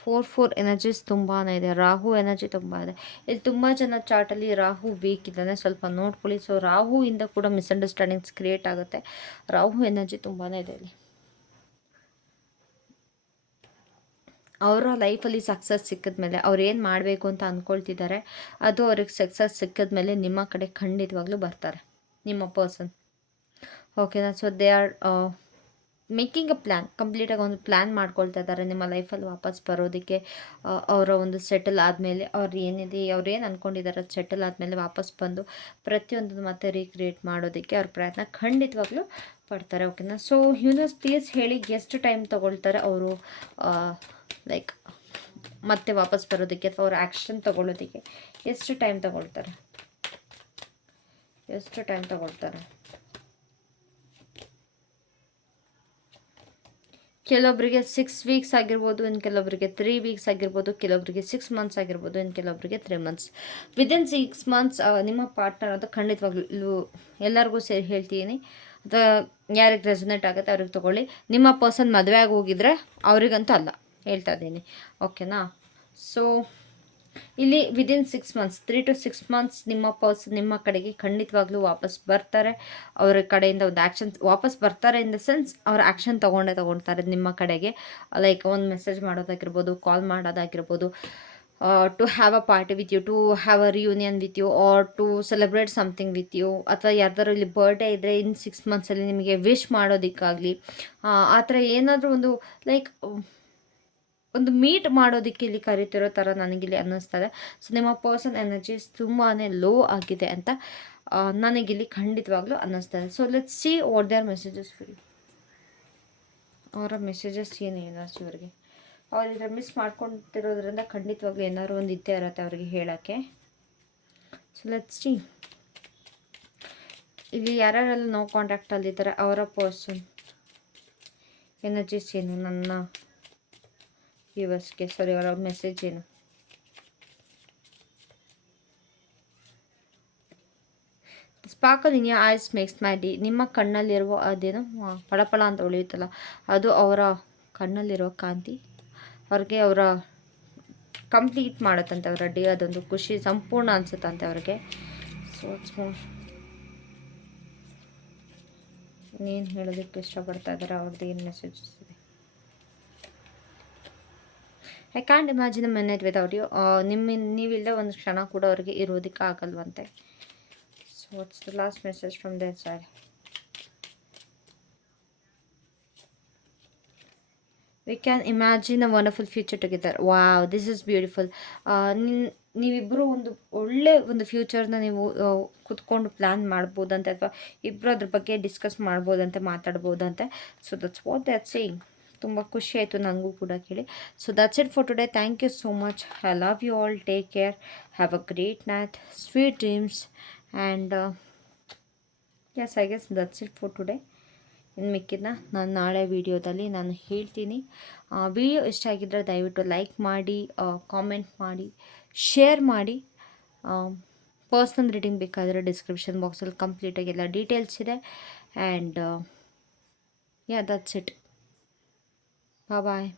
four four energies ತುಂಬಾ ಇದೆ. ರಾಹು ಎನರ್ಜಿ ತುಂಬ ಇದೆ ಇಲ್ಲಿ ತುಂಬ ಜನ ಚಾರ್ಟಲ್ಲಿ ರಾಹು ವೀಕ್ ಇದ್ದಾನೆ. ಸ್ವಲ್ಪ ನೋಡ್ಕೊಳ್ಳಿ. ಸೊ ರಾಹುವಿಂದ ಕೂಡ ಮಿಸ್ಅಂಡರ್ಸ್ಟ್ಯಾಂಡಿಂಗ್ಸ್ ಕ್ರಿಯೇಟ್ ಆಗುತ್ತೆ. ರಾಹು ಎನರ್ಜಿ ತುಂಬಾ ಇದೆ ಇಲ್ಲಿ. ಅವರ ಲೈಫಲ್ಲಿ ಸಕ್ಸಸ್ ಸಿಕ್ಕಿದ ಮೇಲೆ ಅವ್ರು ಏನು ಮಾಡಬೇಕು ಅಂತ ಅಂದ್ಕೊಳ್ತಿದ್ದಾರೆ ಅದು ಅವ್ರಿಗೆ ಸಕ್ಸಸ್ ಸಿಕ್ಕಿದ ಮೇಲೆ ನಿಮ್ಮ ಕಡೆ ಖಂಡಿತವಾಗ್ಲೂ ಬರ್ತಾರೆ, ನಿಮ್ಮ ಪರ್ಸನ್ ಓಕೆನಾ so they are making a plan ಕಂಪ್ಲೀಟಾಗಿ ಒಂದು ಪ್ಲ್ಯಾನ್ ಮಾಡ್ಕೊಳ್ತಾ ಇದ್ದಾರೆ ನಿಮ್ಮ ಲೈಫಲ್ಲಿ ವಾಪಸ್ ಬರೋದಕ್ಕೆ. ಅವರ ಒಂದು ಸೆಟಲ್ ಆದಮೇಲೆ ಅವ್ರು ಏನಿದೆ, ಅವ್ರು ಏನು ಅಂದ್ಕೊಂಡಿದ್ದಾರೆ ಅದು ಸೆಟಲ್ ಆದಮೇಲೆ ವಾಪಸ್ ಬಂದು ಪ್ರತಿಯೊಂದನ್ನು ಮತ್ತೆ ರೀಕ್ರಿಯೇಟ್ ಮಾಡೋದಕ್ಕೆ ಅವ್ರ ಪ್ರಯತ್ನ ಖಂಡಿತವಾಗ್ಲೂ ಪಡ್ತಾರೆ ಓಕೆನಾ ಸೊ ಯೂನಿವರ್ಸ್ ಪ್ಲೀಸ್ ಹೇಳಿ ಎಷ್ಟು ಟೈಮ್ ತೊಗೊಳ್ತಾರೆ ಅವರು ಲೈಕ್ ಮತ್ತೆ ವಾಪಸ್ ಬರೋದಕ್ಕೆ ಅಥವಾ ಅವ್ರ ಆ್ಯಕ್ಷನ್ ತೊಗೊಳ್ಳೋದಕ್ಕೆ. ಎಷ್ಟು ಟೈಮ್ ತೊಗೊಳ್ತಾರೆ. ಎಷ್ಟು ಟೈಮ್ ತೊಗೊಳ್ತಾರೆ. ಕೆಲವೊಬ್ಬರಿಗೆ ಸಿಕ್ಸ್ ವೀಕ್ಸ್ ಆಗಿರ್ಬೋದು ಇನ್ನು ಕೆಲವೊಬ್ಬರಿಗೆ ತ್ರೀ ವೀಕ್ಸ್ ಆಗಿರ್ಬೋದು ಕೆಲವೊಬ್ಬರಿಗೆ ಸಿಕ್ಸ್ ಮಂತ್ಸ್ ಆಗಿರ್ಬೋದು ಇನ್ನು ಕೆಲವೊಬ್ಬರಿಗೆ three months within six months ನಿಮ್ಮ ಪಾರ್ಟ್ನರ್ ಅಂತ ಖಂಡಿತವಾಗ್ಲೂ ಎಲ್ಲರಿಗೂ ಸೇರಿ ಹೇಳ್ತೀನಿ. ಯಾರಿಗೆ ರೆಸನೇಟ್ ಆಗುತ್ತೆ ಅವ್ರಿಗೆ ತೊಗೊಳ್ಳಿ. ನಿಮ್ಮ ಪರ್ಸನ್ ಮದುವೆ ಆಗಿ ಹೋಗಿದ್ರೆ ಅವರಿಗಂತೂ ಅಲ್ಲ. ಹೇಳ್ತಾ ಇದ್ದೀನಿ. ಓಕೆನಾ ಸೊ ಇಲ್ಲಿ within six months three to six months ನಿಮ್ಮ ಪರ್ಸ್ ನಿಮ್ಮ ಕಡೆಗೆ ಖಂಡಿತವಾಗ್ಲೂ ವಾಪಸ್ ಬರ್ತಾರೆ. ಅವರ ಕಡೆಯಿಂದ ಒಂದು ಆ್ಯಕ್ಷನ್ ವಾಪಸ್ ಬರ್ತಾರೆ ಇನ್ ದ ಸೆನ್ಸ್ ಅವ್ರ ಆ್ಯಕ್ಷನ್ ತೊಗೊಂಡೇ ತೊಗೊಳ್ತಾರೆ ನಿಮ್ಮ ಕಡೆಗೆ. ಲೈಕ್ ಒಂದು ಮೆಸೇಜ್ ಮಾಡೋದಾಗಿರ್ಬೋದು ಕಾಲ್ ಮಾಡೋದಾಗಿರ್ಬೋದು. To have a party with you to have a reunion with you or to celebrate something with you ಅಥವಾ ಯಾರ್ದಾರು ಇಲ್ಲಿ ಬರ್ಡೇ ಇದ್ದರೆ ಇನ್ ಸಿಕ್ಸ್ ಮಂತ್ಸಲ್ಲಿ ನಿಮಗೆ ವಿಶ್ ಮಾಡೋದಕ್ಕಾಗಲಿ, ಆ ಥರ ಏನಾದರೂ ಒಂದು ಲೈಕ್ ಒಂದು ಮೀಟ್ ಮಾಡೋದಕ್ಕೆ ಇಲ್ಲಿ ಕರಿತಿರೋ ಥರ ನನಗಿಲ್ಲಿ ಅನ್ನಿಸ್ತದೆ. ಸೊ ನಿಮ್ಮ ಪರ್ಸನ್ ಎನರ್ಜೀಸ್ ತುಂಬಾ ಲೋ ಆಗಿದೆ ಅಂತ ನನಗಿಲ್ಲಿ ಖಂಡಿತವಾಗ್ಲೂ ಅನ್ನಿಸ್ತದೆ. So let see what their messages feel ಅವರ ಮೆಸೇಜಸ್ ಏನು ಎನರ್ಜಿ ಅವರಿಗೆ ಅವ್ರು ಇದ್ರ ಮಿಸ್ ಮಾಡ್ಕೊಂಡಿರೋದ್ರಿಂದ ಖಂಡಿತವಾಗ್ಲೂ ಏನಾದ್ರು ಒಂದು ಇದ್ದೇ ಇರುತ್ತೆ ಅವ್ರಿಗೆ ಹೇಳೋಕ್ಕೆ. ಸೊ ಲೆಟ್ಸ್ ಸಿ ಇಲ್ಲಿ ಯಾರ್ಯಾರೆಲ್ಲ ನೋ ಕಾಂಟ್ಯಾಕ್ಟಲ್ಲಿದ್ದಾರೆ ಅವರ ಪರ್ಸನ್ ಎನರ್ಜೀಸ್ ಏನು? ನನ್ನ ವ್ಯೂವರ್ಸ್ಗೆ ಸಾರಿ ಅವರ ಮೆಸೇಜ್ ಏನು? ಸ್ಪಾರ್ಕಲ್ ಇನ್ ಐಸ್ ಮೇಕ್ಸ್ ಮಾಡಿ ನಿಮ್ಮ ಕಣ್ಣಲ್ಲಿರುವ ಅದೇನು ಪಳಪಳ ಅಂತ ಉಳಿಯುತ್ತಲ್ಲ, ಅದು ಅವರ ಕಣ್ಣಲ್ಲಿರುವ ಕಾಂತಿ. ಅವ್ರಿಗೆ ಅವರ ಕಂಪ್ಲೀಟ್ ಮಾಡುತ್ತಂತೆ ಅವರ ಡೇ ಅದೊಂದು ಖುಷಿ, ಸಂಪೂರ್ಣ ಅನಿಸುತ್ತಂತೆ ಅವ್ರಿಗೆ. ಸೊ ಇನ್ನೇನು ಹೇಳೋದಕ್ಕೆ ಇಷ್ಟಪಡ್ತಾ ಇದ್ದಾರೆ ಅವ್ರದ್ದು ಏನು message I can't imagine minute without you ನಿಮ್ಮ, ನೀವಿಲ್ಲದೆ ಒಂದು ಕ್ಷಣ ಕೂಡ ಅವರಿಗೆ ಇರೋದಕ್ಕೆ ಆಗಲ್ವಂತೆ. So what's the last message from their side we can imagine a wonderful future together wow this is beautiful ನೀವಿಬ್ಬರು ಒಂದು ಒಳ್ಳೆ ಒಂದು ಫ್ಯೂಚರ್ನ ನೀವು ಕುತ್ಕೊಂಡು ಪ್ಲ್ಯಾನ್ ಮಾಡ್ಬೋದಂತೆ ಅಥವಾ ಇಬ್ಬರು ಅದ್ರ ಬಗ್ಗೆ ಡಿಸ್ಕಸ್ ಮಾಡ್ಬೋದಂತೆ, ಮಾತಾಡ್ಬೋದಂತೆ. So that's what that saying ತುಂಬ ಖುಷಿ ಆಯಿತು ನನಗೂ ಕೂಡ ಕೇಳಿ. So that's it for today thank you so much I love you all take care have a great night sweet dreams and as I guess that's it for today ಇನ್ನು ಮಿಕ್ಕಿದ್ನ ನಾನು ನಾಳೆ ವೀಡಿಯೋದಲ್ಲಿ ನಾನು ಹೇಳ್ತೀನಿ. ವಿಡಿಯೋ ಇಷ್ಟ ಆಗಿದ್ದರೆ ದಯವಿಟ್ಟು ಲೈಕ್ ಮಾಡಿ ಕಾಮೆಂಟ್ ಮಾಡಿ, ಶೇರ್ ಮಾಡಿ. ಪರ್ಸ್ನಲ್ ರೀಡಿಂಗ್ ಬೇಕಾದರೆ ಡಿಸ್ಕ್ರಿಪ್ಷನ್ ಬಾಕ್ಸಲ್ಲಿ ಕಂಪ್ಲೀಟಾಗಿ ಎಲ್ಲ ಡೀಟೇಲ್ಸ್ ಇದೆ. And yeah that's it bye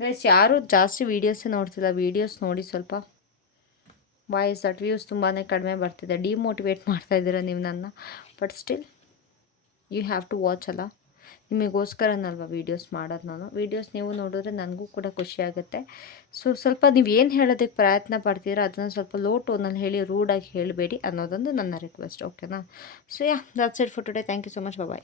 guys ಯಾರೂ ಜಾಸ್ತಿ ವೀಡಿಯೋಸೇ ನೋಡ್ತಿಲ್ಲ. ವೀಡಿಯೋಸ್ ನೋಡಿ ಸ್ವಲ್ಪ ವಾಯ್ಸ್ ದಟ್ ವ್ಯೂಸ್ ತುಂಬಾ ಕಡಿಮೆ ಬರ್ತಿದೆ. ಡಿಮೋಟಿವೇಟ್ ಮಾಡ್ತಾ ಇದ್ದೀರ ನೀವು ನನ್ನ? But still you have to watch ಅಲ್ಲ? ನಿಮಗೋಸ್ಕರನಲ್ವ ವೀಡಿಯೋಸ್ ಮಾಡೋದು ನಾನು? ವೀಡಿಯೋಸ್ ನೀವು ನೋಡಿದ್ರೆ ನನಗೂ ಕೂಡ ಖುಷಿ ಆಗುತ್ತೆ. ಸೊ ಸ್ವಲ್ಪ ನೀವು ಏನು ಹೇಳೋದಕ್ಕೆ ಪ್ರಯತ್ನ ಪಡ್ತೀರಾ? ಅದನ್ನು ಸ್ವಲ್ಪ ಲೋ ಟೋನಲ್ಲಿ ಹೇಳಿ ರೂಡಾಗಿ ಹೇಳಬೇಡಿ ಅನ್ನೋದೊಂದು ನನ್ನ ರಿಕ್ವೆಸ್ಟ್ ಓಕೆನಾ so yeah that's it for today thank you so much bye